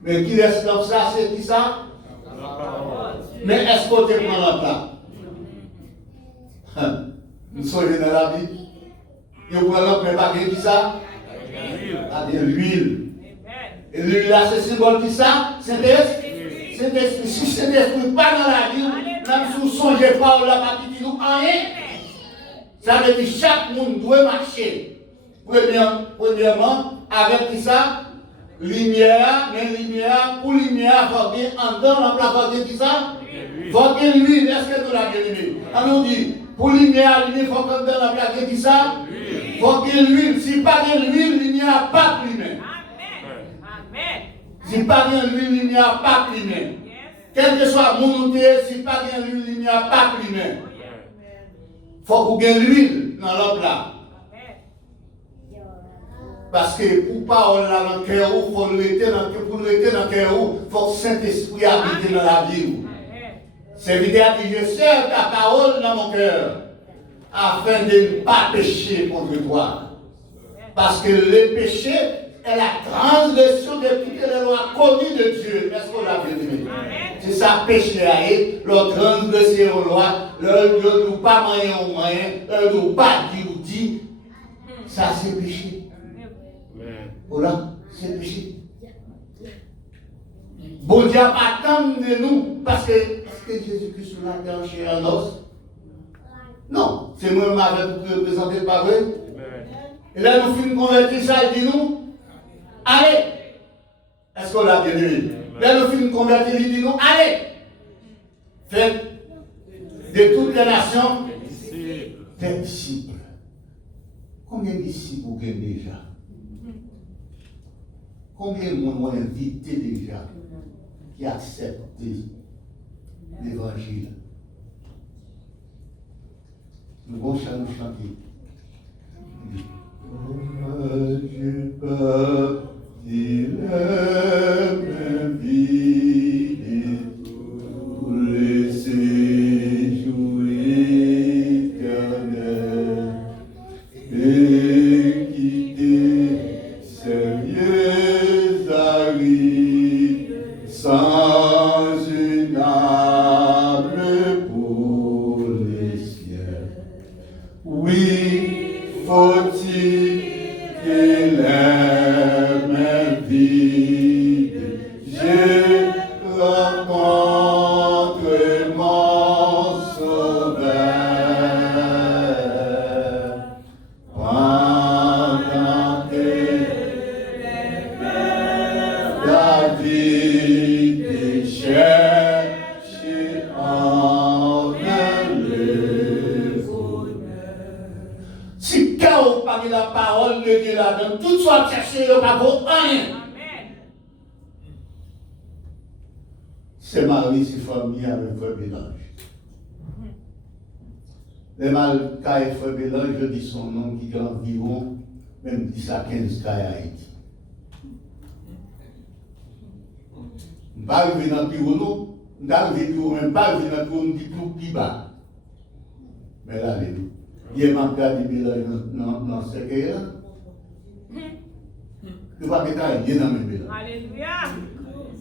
Mais qui laisse comme ça, c'est qui ça? Mais est-ce que tu prends la place? Nous sommes dans la vie. Vous prenez l'autre, mais pas qui ça? Pas de l'huile. Et l'huile là, c'est symbole qui ça? Saint-Esprit. Saint-Esprit. Si Saint-Esprit pas dans la vie, même si vous songez pas, on l'a pas dit nous rien. Ça veut dire que chaque monde doit marcher. Premièrement, avec qui ça? Lumière, mais lumière, pour lumière, il faut bien en dedans, on va dire qui ça? Il faut bien l'huile, est-ce que nous l'avons bien aimé? On nous dit, pour lumière, il faut qu'on donne la plaque qui ça? Il faut bien l'huile. Si pas bien l'huile, lumière pas primée. Si pas bien l'huile, lumière pas primée. Quel que soit mon outil, si pas bien l'huile, lumière pas primée. Il faut qu'on gagne l'huile dans l'autre là. Parce que pour parole là dans le cœur, il faut le rester dans le cœur, il faut que Saint-Esprit habite dans la vie. C'est l'idée que je sers ta parole dans mon cœur, afin de ne pas pécher contre toi. Parce que le péché est la transgression de toutes les lois connues de Dieu. Est-ce qu'on l'a bien aimé? C'est ça, péché à eux, leur transgression aux lois, leur ne pas moyen au moyen, leur ne pas dire ou dit. Ça, c'est péché. Voilà, c'est péché. Bon Dieu n'a pas tant de nous parce que Jésus-Christ l'a déhanché en os. Non, c'est moi qui m'avais représenté, pas vrai? Et là, nous finissons convertir ça, il dit nous, allez. Est-ce qu'on l'a bien aimé? Là, nous finissons convertir, il dit nous, allez. Faites de toutes les nations des disciples. Combien de disciples vous avez déjà? Combien de monde ont invité déjà qui acceptent l'évangile? Nous allons chanter. Je partirai ma vie pour le séjour éternel et quitter sérieux arrive sans une âme pour les cieux. Oui, faut-il que l'âme vide, je rencontre mon sauveur. Pendant que David cherche en le bonheur. Si quand parmi la parole de Dieu là, dans toute soit chercher, il n'y a pas rien. C'est Marie, c'est famille avec Frère Bélange. Les mal cailles Frère Bélange, je dis son nom qui est environ même 10 à 15 cailles à Haïti. Je ne vais pas arriver dans le bureau, non. Je ne vais pas arriver dans le bureau, je dis plus bas. Mais là, il y a un cas de Bélange dans ce cas-là. Je ne vais pas mettre rien dans mes Bélange. Alléluia.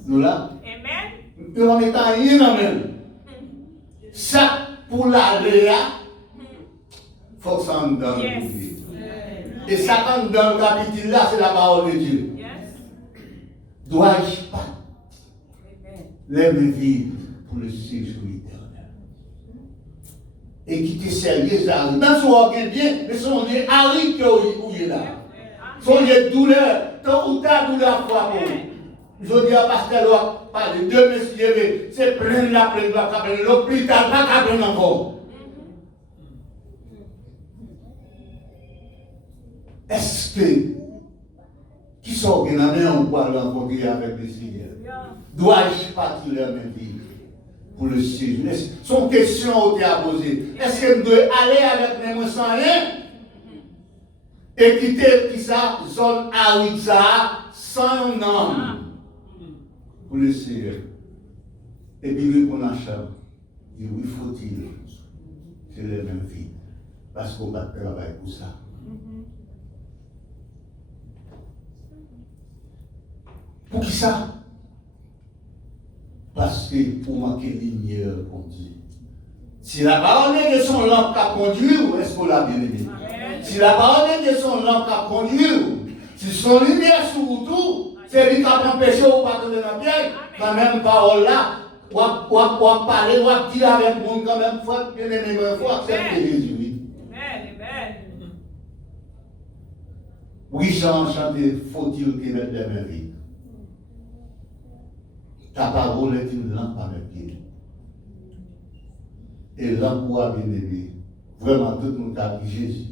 Nous là. Amen. Je ne vais pas mettre rien dans mes. Ça, pour l'aller, il faut que ça entre dans le bouquet. Et ça, quand dans le capitule là, c'est la parole de Dieu. Dois-je pas les vivre pour le séjour éternel? Et qui te sérieux, ça arrive. Même si on regarde bien, mais si on dit arrive où il est là. Si on dit douleur, tant ou ta douleur fois pour je dis à Pasteur, on va parler de messieurs, c'est plein de la plaine, l'hôpital, pas qu'à prendre encore. Est-ce que, qui sont qui n'a rien ou pas rencontrer avec le Seigneur? Dois-je partir leur même vie pour le séjour? Son question été à poser. Est-ce que je dois aller avec mes mots sans rien? Et quitter qui ça, zone aride sans nom pour le Seigneur? Et puis répondre à Charles. Il dit oui, faut-il c'est la même vie. Parce qu'on va travailler pour ça. Pour qui ça? Parce que pour manquer lumière, on dit. Si la parole de Dieu son lampe qu'a conduit, est-ce qu'on l'a bien aimé? Si la parole de Dieu son lampe qu'a conduit, si son lumière sur vous tout, c'est lui qui a empêché ou pas tomber dans le piège, quand même parole là, ou parler, ou dire avec le monde quand même, il faut bien aimer, il faut accepter Jésus. Oui, chanter, faut-il qu'il mette les mains vides. Ta parole est une lampe à mes pieds. Et l'emploi bien aimé, vraiment tout le monde a dit Jésus.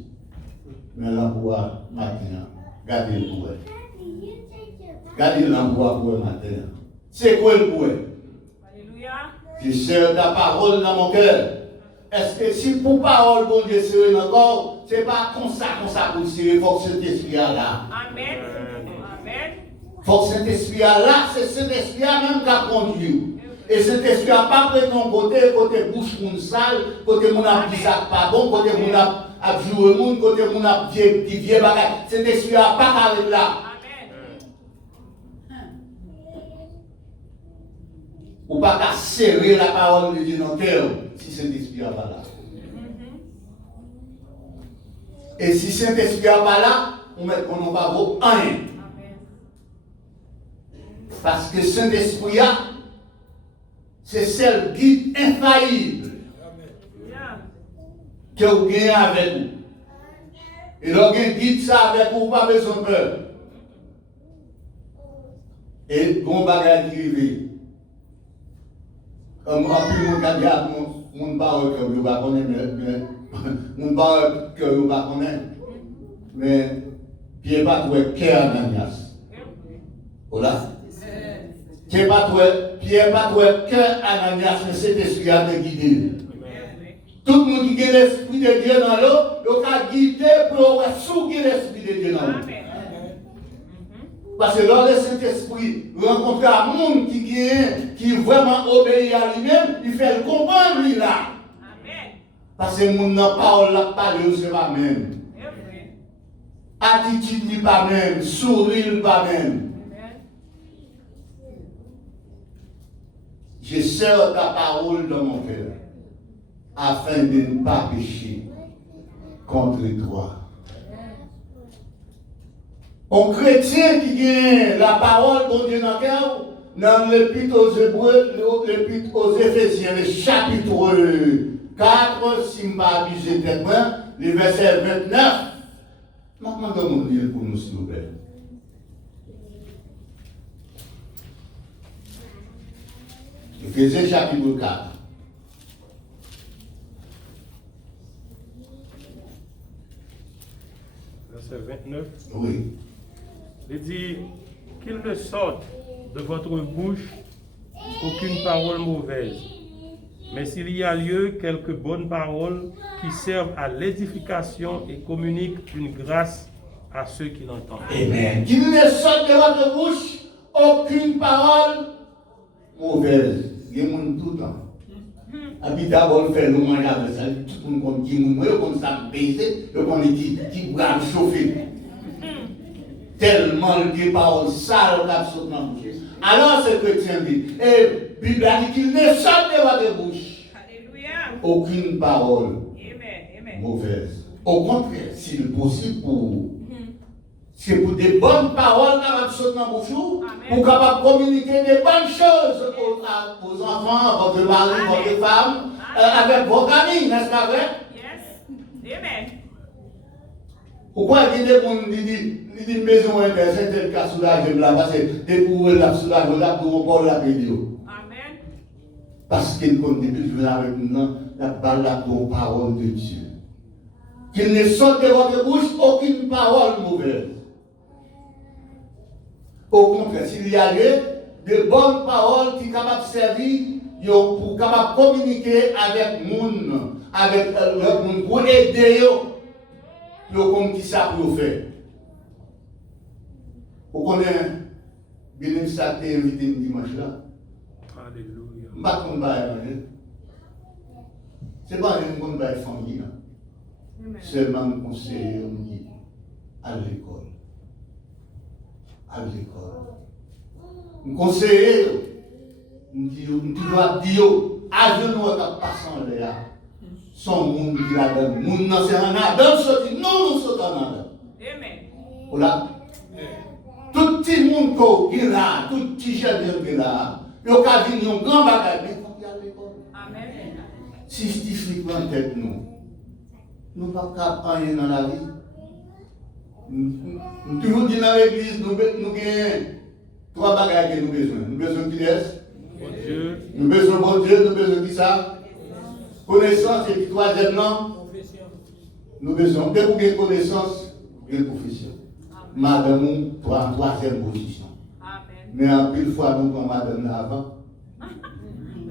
Mais l'emploi matin, gardez le pouet. Gardez l'emploi pour le matin. C'est quoi le pouet? Alléluia. Je sers ta parole dans mon cœur. Est-ce que si pour parole, bon Dieu, c'est encore, c'est pas comme ça pour tirer, il faut que cet esprit là. Amen. Amen. Il faut que cet esprit là, c'est cet esprit même qui a conduit. Et cet esprit n'a pas pris ton côté bouche pour une salle, côté mon a dit ça pas bon, côté mon a joué le monde, côté mon a dit vieux bagage. Cet esprit n'a pas avec là. Ou pas qu'à serrer la parole de Dieu dans le cœur si cet esprit n'est pas là. Et si cet esprit n'est pas là, on ne va pas vaut rien. Parce que cet esprit c'est celle guide infaillible que vous gagnez avec vous. Et donc, guide ça avec vous, pas besoin de peur. Et bon bagage qui arrive. Comme en plus, mon gars, mon parole que vous ne connaissez pas, mon parole que vous ne connaissez pas, mais Pierre pas trouvé cœur Ananias. Voilà. Pierre pas trouvé cœur Ananias, mais cet esprit a été guidé. Tout le monde qui a l'esprit de Dieu dans l'eau, il a guidé pour soutenir l'esprit de Dieu dans l'eau. Parce que lors de cet esprit, rencontrer un monde qui vraiment obéit à lui-même, il fait le comprendre lui là. Parce que le monde n'a pas parlé, c'est pas même. Attitude n'est pas même, sourire pas même. Je sers ta parole dans mon cœur afin de ne pas pécher contre toi. Un chrétien qui gagne la parole de Dieu dans le cœur, dans l'épître aux Hébreux, l'épître aux Éphésiens, le chapitre 4, si je ne m'abuse tellement, le verset 29. Maintenant, comment dire pour nous, s'il vous plaît? Éphésiens chapitre 4. Verset 29. Oui. Il dit qu'il ne sorte de votre bouche aucune parole mauvaise, mais s'il y a lieu, quelques bonnes paroles qui servent à l'édification et communiquent une grâce à ceux qui l'entendent. Amen. Qu'il ne sorte de votre bouche aucune parole mauvaise. Il y a tout le temps. Et d'abord, faire le manger avec ça. Tout le monde dit, moi, comme ça, baiser, le monde dit, qui va chauffer. Tellement de paroles sales qui sont dans la bouche. Alors, ce chrétien dit, et la Bible a dit qu'il ne sorte de votre bouche aucune parole mauvaise. Au contraire, s'il est possible pour vous, c'est pour des bonnes paroles qui sortent dans la bouche, pour capable communiquer des bonnes choses aux enfants, votre mari, votre femme, avec vos amis, n'est-ce pas vrai? Yes. Amen. Pourquoi il y a des gens qui disent maison c'est tel cas soulagé là, parce que des pour la soulagé là, pour encore la vidéo. Amen. Parce qu'il compte depuis je avec nous, la parole de Dieu. Qu'il ne sorte de votre bouche aucune parole mauvaise. Au contraire, s'il y a lieu, de bonnes paroles qui sont capables de servir pour capable communiquer avec le monde, avec le monde, pour aider eux, comme qui ça pour faire. Vous connaissez, bien ça t'est invité le dimanche là. Alléluia. Je ne sais pas comment ce n'est pas un bon bail famille. Seulement me conseiller, on dit, à l'école. À l'école. Me conseiller, on dit, on doit dire, à genoux, on va passer en l'air. son monde qui la donne. Monde non c'est en Adam sorti, non nous sommes en Adam. Voilà. Tout petit monde qui est là, tout petit jeune qui est là, il y a un grand bagage, mais il faut qu'il y ait à l'école. Amen. Systémiquement en tête nous ne pouvons pas rien dans la vie. Nous toujours dit dans l'église, nous avons 3 bagages que nous avons besoin. Nous avons besoin de qui est? Nous avons besoin de bon Dieu, nous avons besoin de qui ça? Connaissance et puis 3e non? Nous avons besoin de connaissance et profession. Madame prend 3e position. Mais en plus fois nous prenons madame là avant.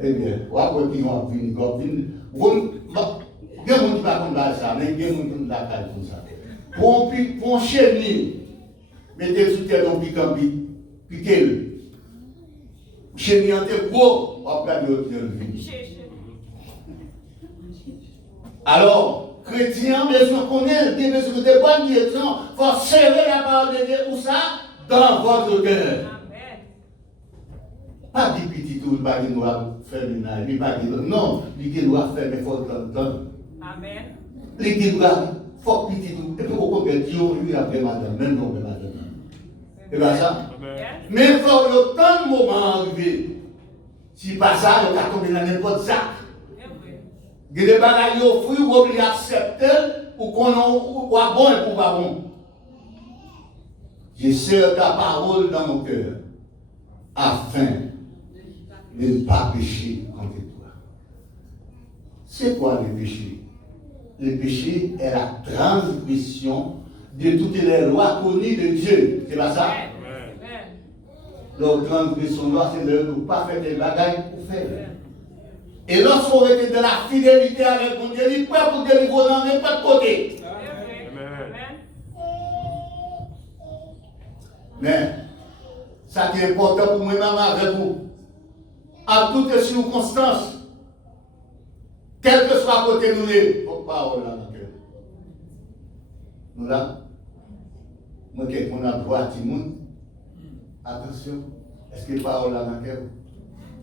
Eh bien, on va continuer. Il y a des gens qui ne sont pas comme ça, mais il y a des gens qui sont comme ça. Pour un chenille, mettez sous terre un piquant, piquez-le. Chenille en tête gros, on va garder le vie. Alors, chrétien, besoin qu'on ait, besoin de bonnes directions, il faut serrer la parole de Dieu, où ça? Dans votre cœur. Pas des petits tours, pas des noirs faire ménage, pas des non, les doivent faire, mais il faut entendre. Amen. Les doivent faut petit tout. Et puis, on peut dire, lui, après madame, même non, mais madame. Et bien ça? Mais il faut que tant de moments arriver. Si pas ça, il y a tomber dans n'importe sac. Il y a des bagages offrus, ou obligés d'accepter, ou qu'on a bon et pour pas bon. Je serre ta parole dans mon cœur, afin de ne pas pécher contre toi. C'est quoi le péché? Le péché est la transgression de toutes les lois connues de Dieu. C'est pas ça? La transgression de loi, c'est de ne pas faire des bagages pour faire. Et lorsqu'on était de la fidélité avec mon Dieu, il est prêt pour délivrer dans n'importe côté. Mais, ça qui est important pour moi-même avec vous, à toutes circonstances, quel que soit côté nous, il faut pas là dans le cœur. Nous là, moi, quelqu'un a droit à tout le monde. Attention, est-ce que parole là dans le cœur?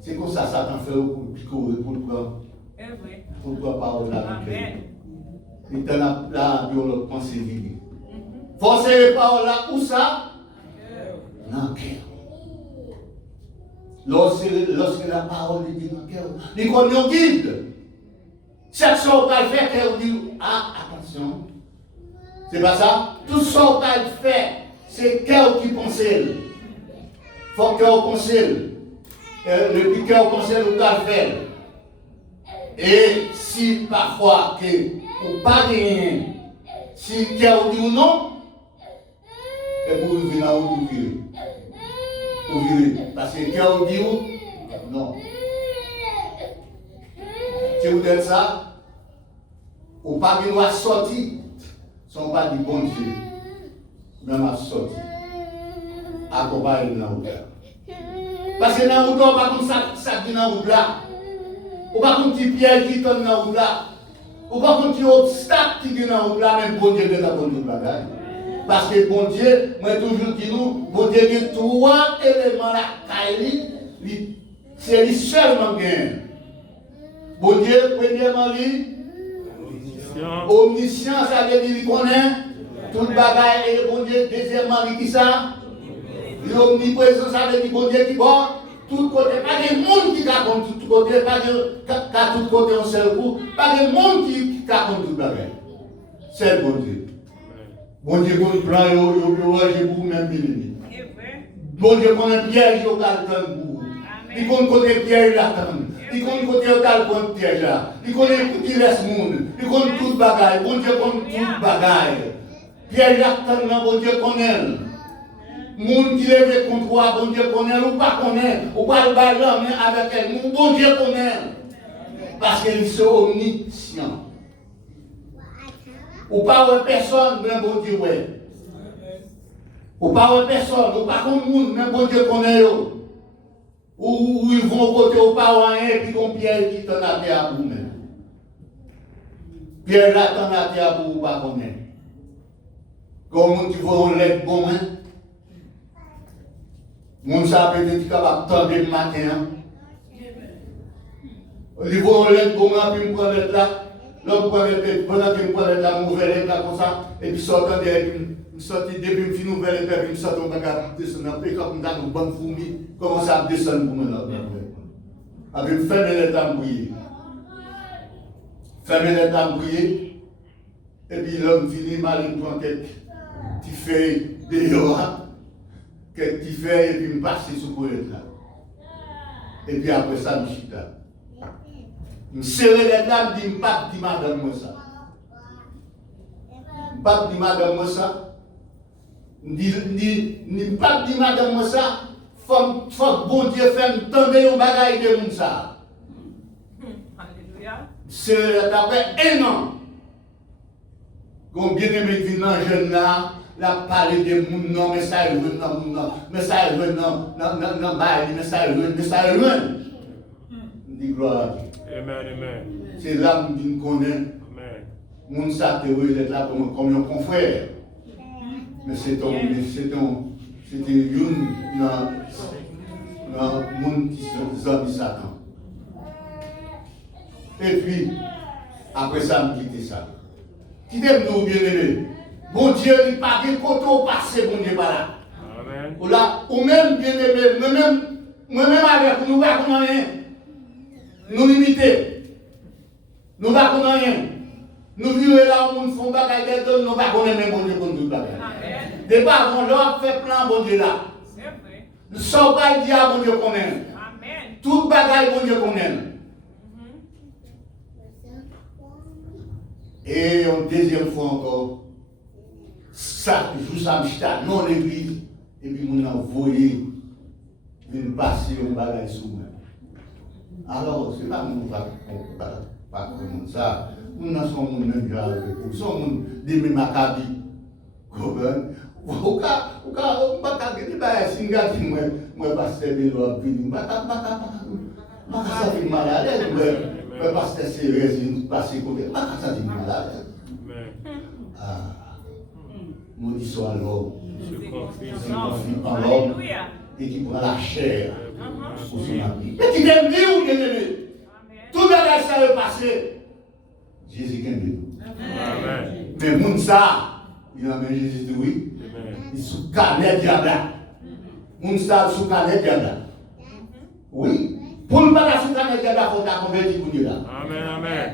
C'est comme ça, Satan fait pour le prendre. Pour le prendre parole là dans le cœur. Il est là, pour le penser vivre. Forcez les paroles là, où ça? Dans le cœur. Lorsque la parole est dans le cœur, il connaît un guide. Chaque chose qu'on va faire, qu'on dit, ah, attention. C'est pas ça? Tout ce qu'on va faire, c'est cœur qui pense. Il faut que cœur pense. Le cœur pense, on va le faire. Et si parfois, ou pas de rien, si cœur dit ou non, et vous venez là où vous virez. Vous virez. Parce que cœur dit ou non. Si vous dites ça, ou pas qu'il doit sortir, sont pas du bon Dieu, même à sortir. Accompagner dans la route. Parce que dans la route, on va comme ça qui dans la route là. On va comme petit piège qui tombe dans la route là. On va comme petit obstacle qui est dans la route là, même bon Dieu est dans la bonne bagage. Parce que bon Dieu, moi toujours dit nous, bon Dieu a 3 éléments là, c'est lui seulement gain. Bon Dieu, premièrement, omniscient, ça veut dire qu'il connaît tout le bagage et bon Dieu, deuxièmement, il qui ça? L'omniprésence, ça veut dire bon Dieu qui bon, tout côté, pas de monde qui raconte tout côté, pas de tout côté en seul coup, pas de monde qui raconte tout le bagage. C'est bon Dieu. Bon Dieu, qu'on prend, il pour même béni. Bon Dieu, qu'on a un piège, il va le pour. Il connaît côté piège, il attend. Il connaît côté au piège là. Il connaît qui laisse le monde. Il connaît tout le bagage. Bon Dieu connaît tout le bagage. Piège là, bon Dieu connaît. Monde qui lève contre toi, bon Dieu connaît ou pas connaît. Ou pas le ballon, mais avec elle. Bon Dieu connaît. Parce qu'il est omniscient. Ou pas une personne, mais bon Dieu ouais. Ou pas une personne, ou pas comme monde, mais bon Dieu connaît. Ou ils vont côté au pas rien, puis qu'on Pierre qui t'en a fait à vous même. Pierre là t'en a fait à vous pas connaître. Comment tu vas l'être bon, hein? Mon ça peut-être capable d'attendre le matin. Ils vont l'être bon, puis me prendre là. L'homme pendant qu'il prend l'état mauvais l'état comme ça, et puis sortant de sorti depuis une fin nouvelle état, puis sortant on va descendre, et comme dans une bonne fourmi, commence à descendre pour maintenant. Avec fermer l'état bouillé. Fermer l'état bouillé, et puis l'homme finit mal, il prend quelques petites feuilles dehors, quelques petites feuilles, et puis il passe sous le là. Et puis après ça, je suis là. Je serre les dames, je ne dis pas de madame moi ça. Je ne pas de madame moi ça. Je ne dis pas de madame moi ça. Faut que bon Dieu fasse tendre un bagage de monde ça. Alléluia. Serre les dames après 1 an. Quand bien aimé vient dans le jeune là, la parler de monde non, mais ça est loin, non, mais ça est loin, non, mais ça est loin, mais ça est loin. Je dis gloire à Dieu. Amen, amen. C'est là que nous connaissons. Mon ça théorie est là comme un confrère. Mais c'était une dans le monde qui sont Satan. Et puis, après ça, je quitte ça. Quittez-nous bien aimé. Bon Dieu, il n'y a pas de côté passé, bon Dieu, par là. Amen. Ou même bien aimé, moi-même avec nous, pas comme rien. Nous limiter. Nous ne pouvons pas rien. Nous vivons là où nous faisons des bagages, nous ne pouvons pas connaître même bon Dieu pour nous bagages. Depuis avant, l'homme fait plein bon Dieu là. Nous ne sommes pas dit à bon Dieu qu'on aime. Tout bagage bon Dieu qu'on aime. Et une deuxième fois encore, ça, jour samedi, non l'église, et puis nous avons envoyé une passer un bagage sur moi. Alors, c'est pas nous pas comme ça. Nous sommes même gens avec vous. Nous sommes des mêmes acabis. Au cas, on va pas gagner des singas qui moi pasteur de l'eau vini. Pas ça fait mal à l'aise. Moi pasteur sérieux passer côté. Pas ça fait mal à l'aise. Ah, maudit soit l'homme. Je confie en l'homme et qui prend la chair pour son ami. Et qui t'aime bien ou bien aimé. Tout le bagage ça va passer. Jésus qui aime nous. Amen. Mais moun ça, il a mis Jésus oui. Il sous canet diable. Moun ça sous canet diable. Oui. Pour ne pas sous canet diable, il faut ta convertir pour Dieu là. Amen, amen.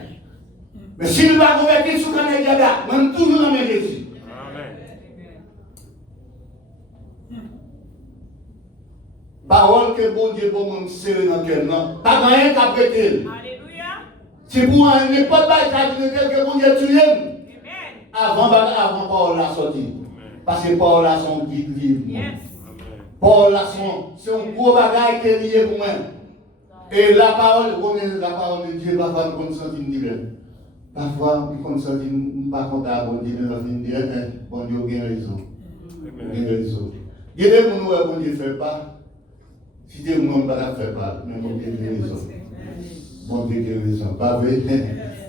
Mais s'il ne va pas convertir sous canet diable, même toujours dans Jésus. Amen. Parole que bon Dieu bon monde serré dans le cœur, non. Pas rien qu'à prêter. Alléluia. C'est pour n'importe quoi que bon Dieu tue. Avant Paul l'a sorti. Parce que Paul a son guide livre. Yes. Paul a c'est un gros bagage qui est lié pour moi. Et la parole de Dieu, parfois nous consentons divers. Parfois nous consentons pas content bon Dieu, nous allons dire, bon Dieu a raison. Il a raison. Il y a des gens qui bon Dieu ne fait pas. Si des gens ne fait pas, mais bon Dieu a raison. Bon Dieu a raison. Pas vrai?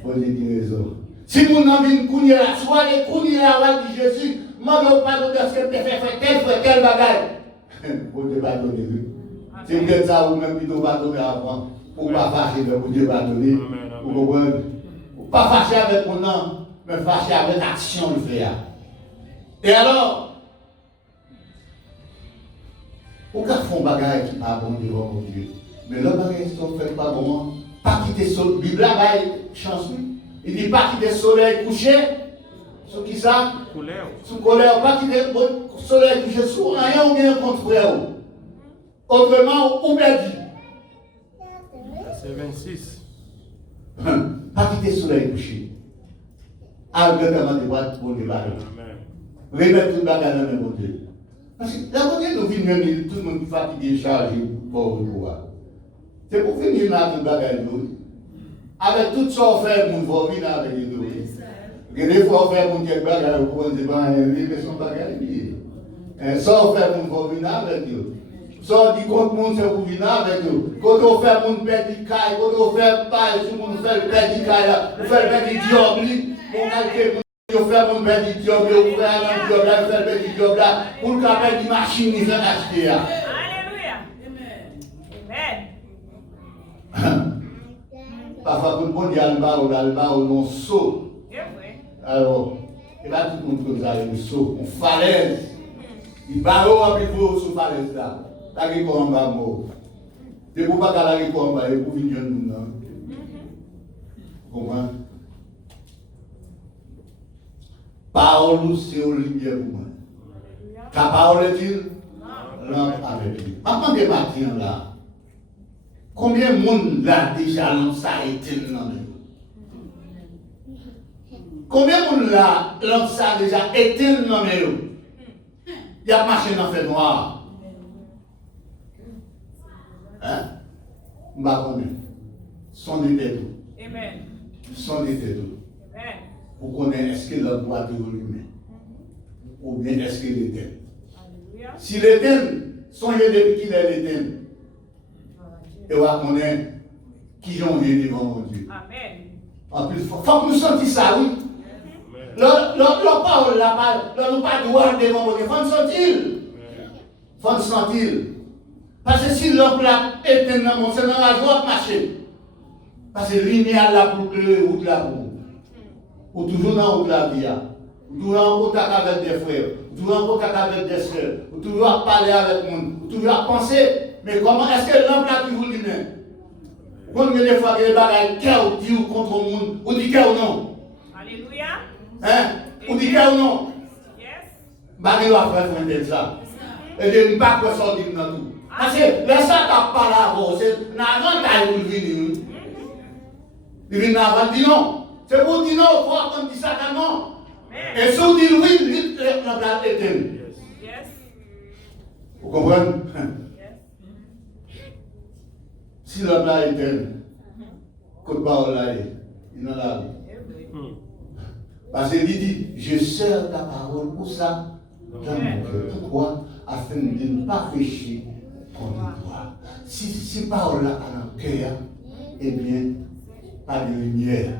Bon Dieu a raison. Si vous n'avez pas de là, soit les courir là, dit Jésus, demandez au pardon de ce que tu as fait tel bagage. Bon Dieu va donner. Si vous êtes ça, vous même plutôt pardonner avant, pour ne pas fâcher avec Dieu va donner. Vous comprenez? Pour ne pas fâcher avec mon nom, mais fâcher avec l'action de faire. Et alors, vous pouvez faire un bagage qui n'est pas bon devant mon Dieu. Mais le bagage qui ne fait pas bon, pas quitter le Bible, là, chance. Il dit pas quitter le soleil couché. Sur qui ça? Sous colère. Pas quitter le soleil couché sur rien ou bien contre frère. Autrement, ou bien dit. C'est 26. Pas quitter le soleil couché. Argument de droite pour les barres. Remettre tout le bagage dans le même côté. Parce que la côté nous venons, tout le monde fatigué, chargé, pour pouvoir. C'est pour finir là tout le bagage. Avec tout ça, on fait pour venir avec les deux. Et des fois, on fait pour quelque bagage, pour ne pas mais son bagage. Ça, on fait pour venir avec eux. Ça, on dit contre monde, c'est pour venir avec eux. Quand on fait pour perdre des cailles, quand on fait pas, tout le monde fait perdre des cailles, on fait perdre des diables, on calcule. On fait mon petit job, on fait un job, on fait un petit job là, pour qu'on ait des machines, ils ont acheté. Alléluia. Amen. Parfois, pour le bon Dieu, on non saut. Alors, et là, tout le monde peut aller le saut, on falaise. Il va en plus sur falaise là. La récolte va mort. De pour pas qu'à la récolte va, et pour venir nous, non. Vous comprenez? Parole, c'est une lumière pour moi. Ta parole est-il? Lampe avec lui. Maintenant, des matins là, combien de monde là déjà lampe ça a été dans le combien de monde là lampe ça a déjà été dans le il y a marché dans le fait noir. Hein? Je ne sais pas combien. Son était tout. Amen. Son était tout. Amen. Pour connaître est-ce que l'homme doit être humain ou bien est-ce qu'il est éteint. Si l'éteint, songez depuis qu'il est l'éteint. Et on va connaître qui j'en ai devant mon Dieu. Amen. En plus, il faut que nous sentions ça, oui. Leur parole là-bas, nous pas droit devant mon Dieu. Il faut nous sentir. Il faut nous sentir. Parce que si l'homme là éteint dans mon c'est dans la joie de marcher. Parce que lumière là pour que route là pour. Ou toujours dans la route la vie. Ou toujours en contact avec des frères. Ou toujours en contact avec des soeurs. Ou toujours à parler avec le monde. Ou toujours à penser. Mais comment est-ce que l'homme là toujours lui-même? Combien de fois que les bagages cœur dit ou contre le monde, ou dit cœur ou non? Alléluia. Hein? Ou dit cœur ou non? Yes. Bagage doit faire un ça. Et de ne pas quoi sortir dans tout. Parce que les ça t'as pas là avant, c'est un avantage pour venir. Il vient avant dit non. C'est pour dire non, il faut attendre dit ça non. Et si on dit oui, la place est éteinte. Yes. Vous comprenez? Yes. Si la place est éteinte, côte parole là, il n'en a vie. Parce qu'il dit, je sers ta parole pour ça dans mon cœur. Pourquoi? Afin de ne pas pécher contre toi. Si parole là a un cœur, eh bien, pas de lumière.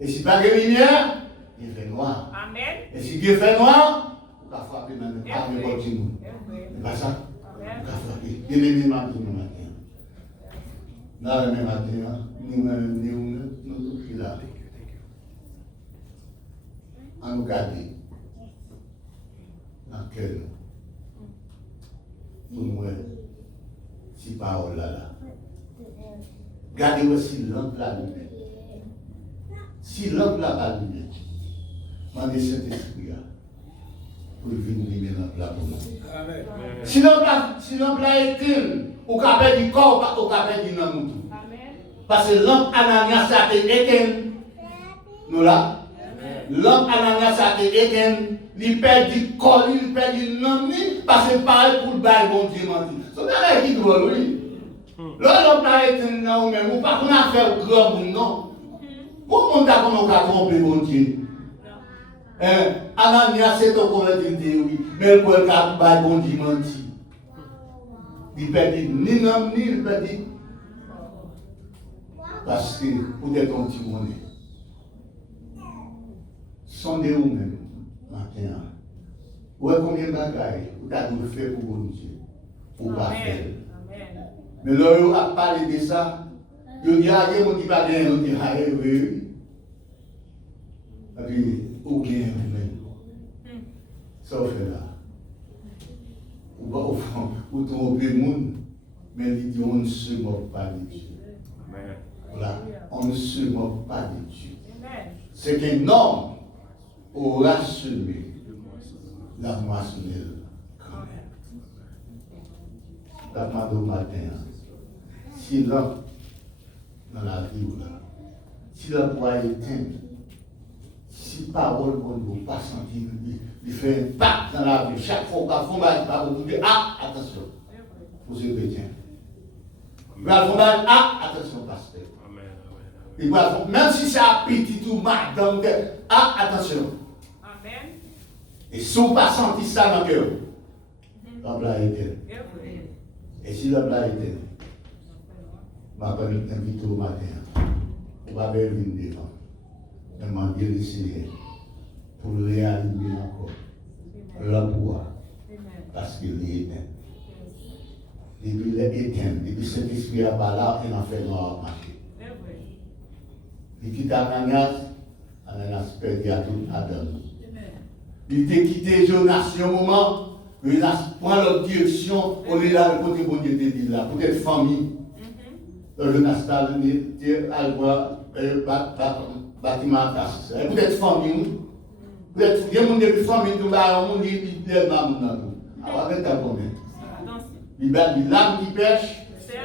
Et si pas de lumière, il fait noir. Amen. Et si Dieu fait noir, on va frapper dans le pas de continue. C'est pas ça? On va frapper. Il est le matin. Dans le même matin, nous tous là. À nous garder dans le cœur. Pour nous, si parole là. Gardez aussi l'homme là lui-même. Si l'homme là pas lui-même, demandez Saint-Esprit pour venir lui mettre là pour nous. Si l'homme là est éteint, ou qu'a perdu corps, ou qu'a perdu dans nous. Parce que l'homme Ananias a été éteint. Nous là. L'homme Ananias a été éteint. Il perd du corps, il perd du nom, parce que pareil pour le bail, bon Dieu menti. C'est un qui drôle, oui. L'homme là est dans nous-mêmes, ou pas qu'on a fait grand monde, non. Pourquoi on a trompé, bon Dieu? Ananias c'est ton converti, oui, mais le corps a bail, bon Dieu menti. Il perd ni nom, ni il perd. Parce que vous êtes un petit monde. Sondez vous-même, matin. Où est combien de bagailles vous avez fait pour bon Dieu? Pour pas faire. Mais là, vous avez parlé de ça. Vous dites, ah, vous dites pas bien, vous dites, ah, oui. Et puis, vous gagnez vous-même. Ça vous fait là. Vous trompez le monde, mais il dit, on ne se moque pas de Dieu. Voilà, on ne se moque pas de Dieu. C'est qu'un homme aura semé la moissonnelle quand même. La demande au matin, si l'homme dans la vie, si l'homme va éteindre, si parole ne vous pas sentir, il fait un pacte dans la vie. Chaque fois qu'on va faire, vous dites, ah, attention, pour ce chrétien. Il va faire, ah, attention, pasteur. Il va faire, même si c'est un petit ou madame, ah, attention. Amen. Et si vous ne pas senti ça dans le cœur, l'homme là est éteint. Et si l'homme là est éteint, je vais inviter au matin, on va venir devant. Demander le Seigneur pour le réanimer encore. L'emploi. Parce qu'il est éteint. Depuis il est éteint, depuis cet esprit à pas là, il en fait noir marcher. Il quitte Ananas perdu à tout Adam. Il t'a quitté Jonas un moment, il a pris l'autre direction, on est là, le côté bon Dieu te dit là, peut-être famille. Jonas t'a dit, à voir, bâtiment casse. Peut-être famille, peut-être, il y a des gens de famille, tout là, on dit, il y a des gens de alors, avec ta combien? Il y a des lames qui pêchent, c'est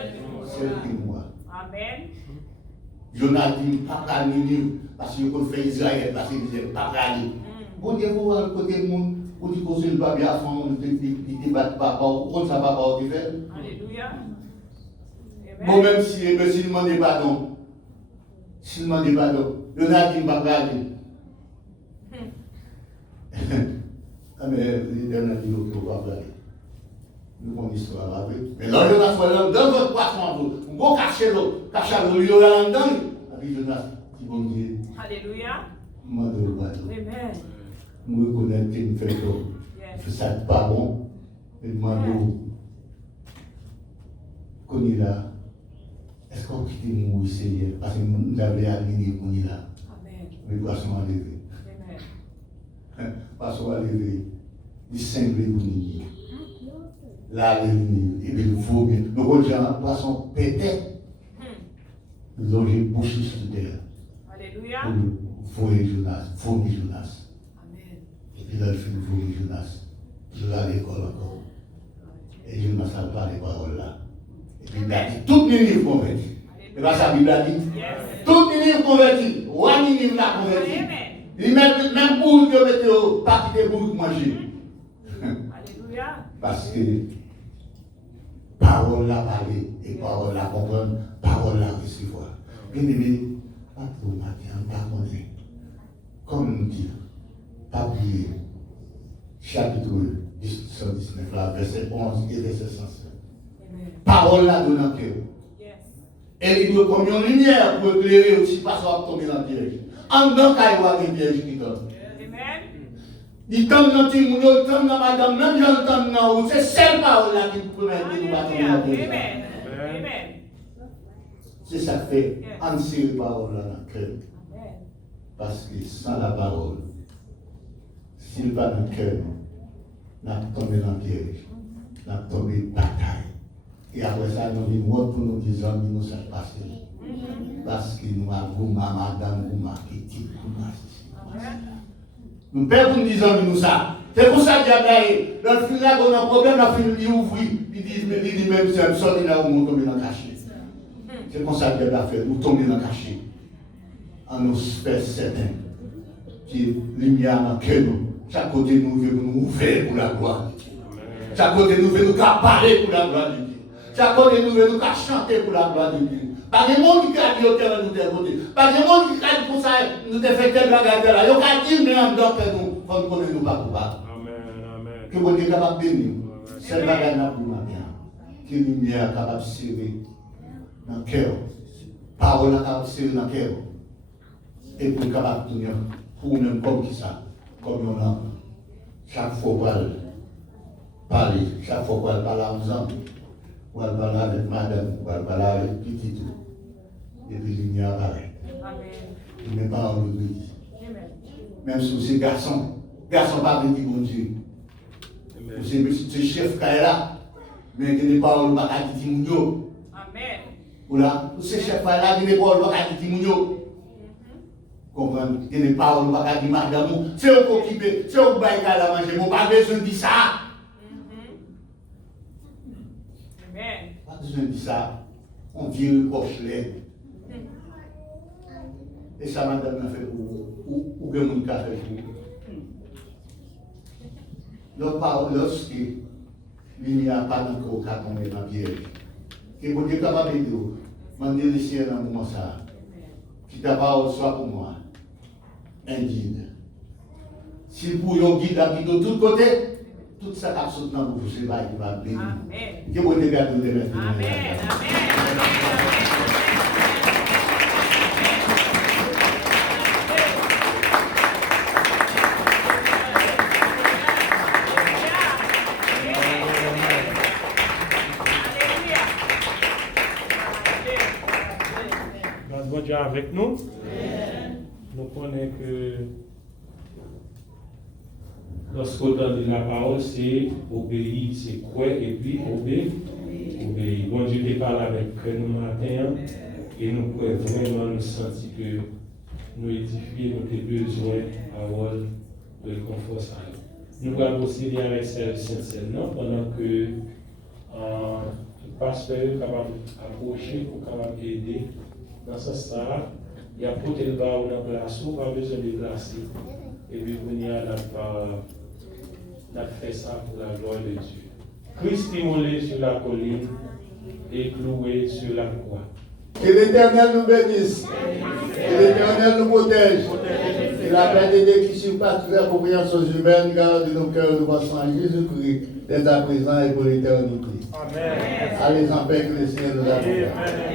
qui moi. Amen. Jonas dit, pas qu'à Ninive, parce qu'il faut faire Israël, parce qu'il disait, pas qu'à aller. Bon Dieu, vous voyez le côté du monde, vous dites que c'est le papier à fond, il ne débat pas, on ne sait pas ce qu'il fait. Alléluia. Bon, même si il demande pardon, s'il demande pardon, Jonas dit, pas qu'à aller. Ah, mais l'Éternel dit, ok, on va pas aller. Nous avons une histoire avec. Mais là, Jonas, dans votre poisson, vous cachez l'eau, il y aura là-dedans. Avec Jonas, dit, bon Dieu. Alléluia. Amen. Amen. Nous reconnaissons qu'il fait que ça n'est pas bon. Et demandons qu'on est là. Est-ce qu'on quitte nous ici? Parce que nous avons aligné qu'on est là. Amen. Mais poisson à lever. Amen. Poisson à lever. Il simple pour nous. Là, et puis il faut bien. Nous avons poisson pété. Nous avons bouché sur terre. Alléluia. Pour fourrer Jonas. Amen. Et puis là, il fait fourrer Jonas. Je vais à l'école encore. Et Jonas n'a pas les paroles là. Et puis il a dit, tout Ninive converti. Et bien ça, Bible a dit, tout Ninive converti. Roi Ninive l'a converti. Il met même pour que mettre pas quitter pour manger. Alléluia. Parce que parole la parler et parole la comprendre, parole la recevoir. Bien aimé, pas trop matin, pas connaître. Comme nous dit, pas oublier, chapitre 119, là, verset 11 et verset 105. Parole là dans le cœur. Et il doit comme une lumière pour éclairer aussi, parce qu'on va tomber dans le piège. En dedans, il y a des pièges qui tombent. Il tombe dans le petit monde, il tombe dans madame, même j'en tombe dans vous. C'est cette parole là qui peut mettre nous à tomber dans le piège. C'est ça qui fait answer la parole là dans le cœur. Parce que sans la parole, s'il va dans le cœur, on a tombé dans le piège, on a tombé dans la bataille. Et après ça, nous venons pour nous dire, nous sommes passés. Parce que nous avons madame, qui dit, nous perdons pour nous dire, nous ça. C'est pour ça que dans le film là, on a un problème, il ouvre, il dit même, c'est un sorti là où nous tombons dans le cachet. C'est comme ça qu'il a fait, nous tombons dans le cachet. En nous fait certain que lumière dans le cœur, chaque côté nous veut nous ouvrir pour la gloire de Dieu. Chaque côté nous veut nous parler pour la gloire de Dieu. Chaque côté nous veut nous chanter pour la gloire de Dieu. Pas de monde qui a dit au terrain nous côté. Pas de monde qui a dit pour ça nous fait tel bagage là. Il y a dit mais en dehors que nous faut connaître nous pas coupables. Amen. Que vous êtes capable de bénir. C'est le bagage là pour matin. Que lumière capable de servir dans le cœur. Parole capable de servir dans le cœur. Et pour capable de tenir pour nous comme qui ça, comme on a chaque fois qu'on parler, chaque fois qu'on parle aux hommes, on va parler avec madame, on va parler avec petit tout. Et puis il n'y a pas. Il n'est pas en l'oubli. Même si c'est garçon pas dit bon Dieu. C'est chef qui est là, mais qui n'est pas en l'oubli, qui dit mon Amen. Ou là, c'est chef qui est là, qui n'est pas en l'oubli, qui dit mon comprendre, il n'est pas en l'oubli, qui dit madame, c'est eux qui occupent, c'est eux qui baillent à la manger, mon pas besoin de dire ça. Pas besoin de ça, on vire cochelet. Et ça, madame, a fait ou bien mon café pour lorsque il n'y a pas encore qu'à tomber dans la piège. Et pour Dieu capable de dire, mandez le ciel dans le moment ça, qui ta parole soit pour moi, un guide. S'il pour un guide de tous côtés, tout ça qui saute dans vous, c'est pas qui va bénir. Que vous regardez de maintenant. Amen. Grâce à Dieu avec nous. connaît que lorsqu'on entend la parole, c'est obéir, c'est quoi et puis obéir. Bon Dieu te parle avec nous matin et nous pouvons vraiment nous sentir que nous édifier, nous avons besoin de parole de réconfort. Nous allons procéder avec celle sincèrement pendant que le pasteur est capable d'approcher pour capable aider dans ce stade. Il y a porté le bas dans la place, pas besoin de placer. Et puis, on a fait ça pour la gloire de Dieu. Christ immolé sur la colline et cloué sur la croix. Que l'Éternel nous bénisse. Que l'Éternel nous protège. Que la paix de Dieu qui surpasse toutes les compréhensions humaines garde nos cœurs de votre sang Jésus-Christ dès à présent et pour l'éternité. Amen. Allez en paix que le Seigneur nous accompagne.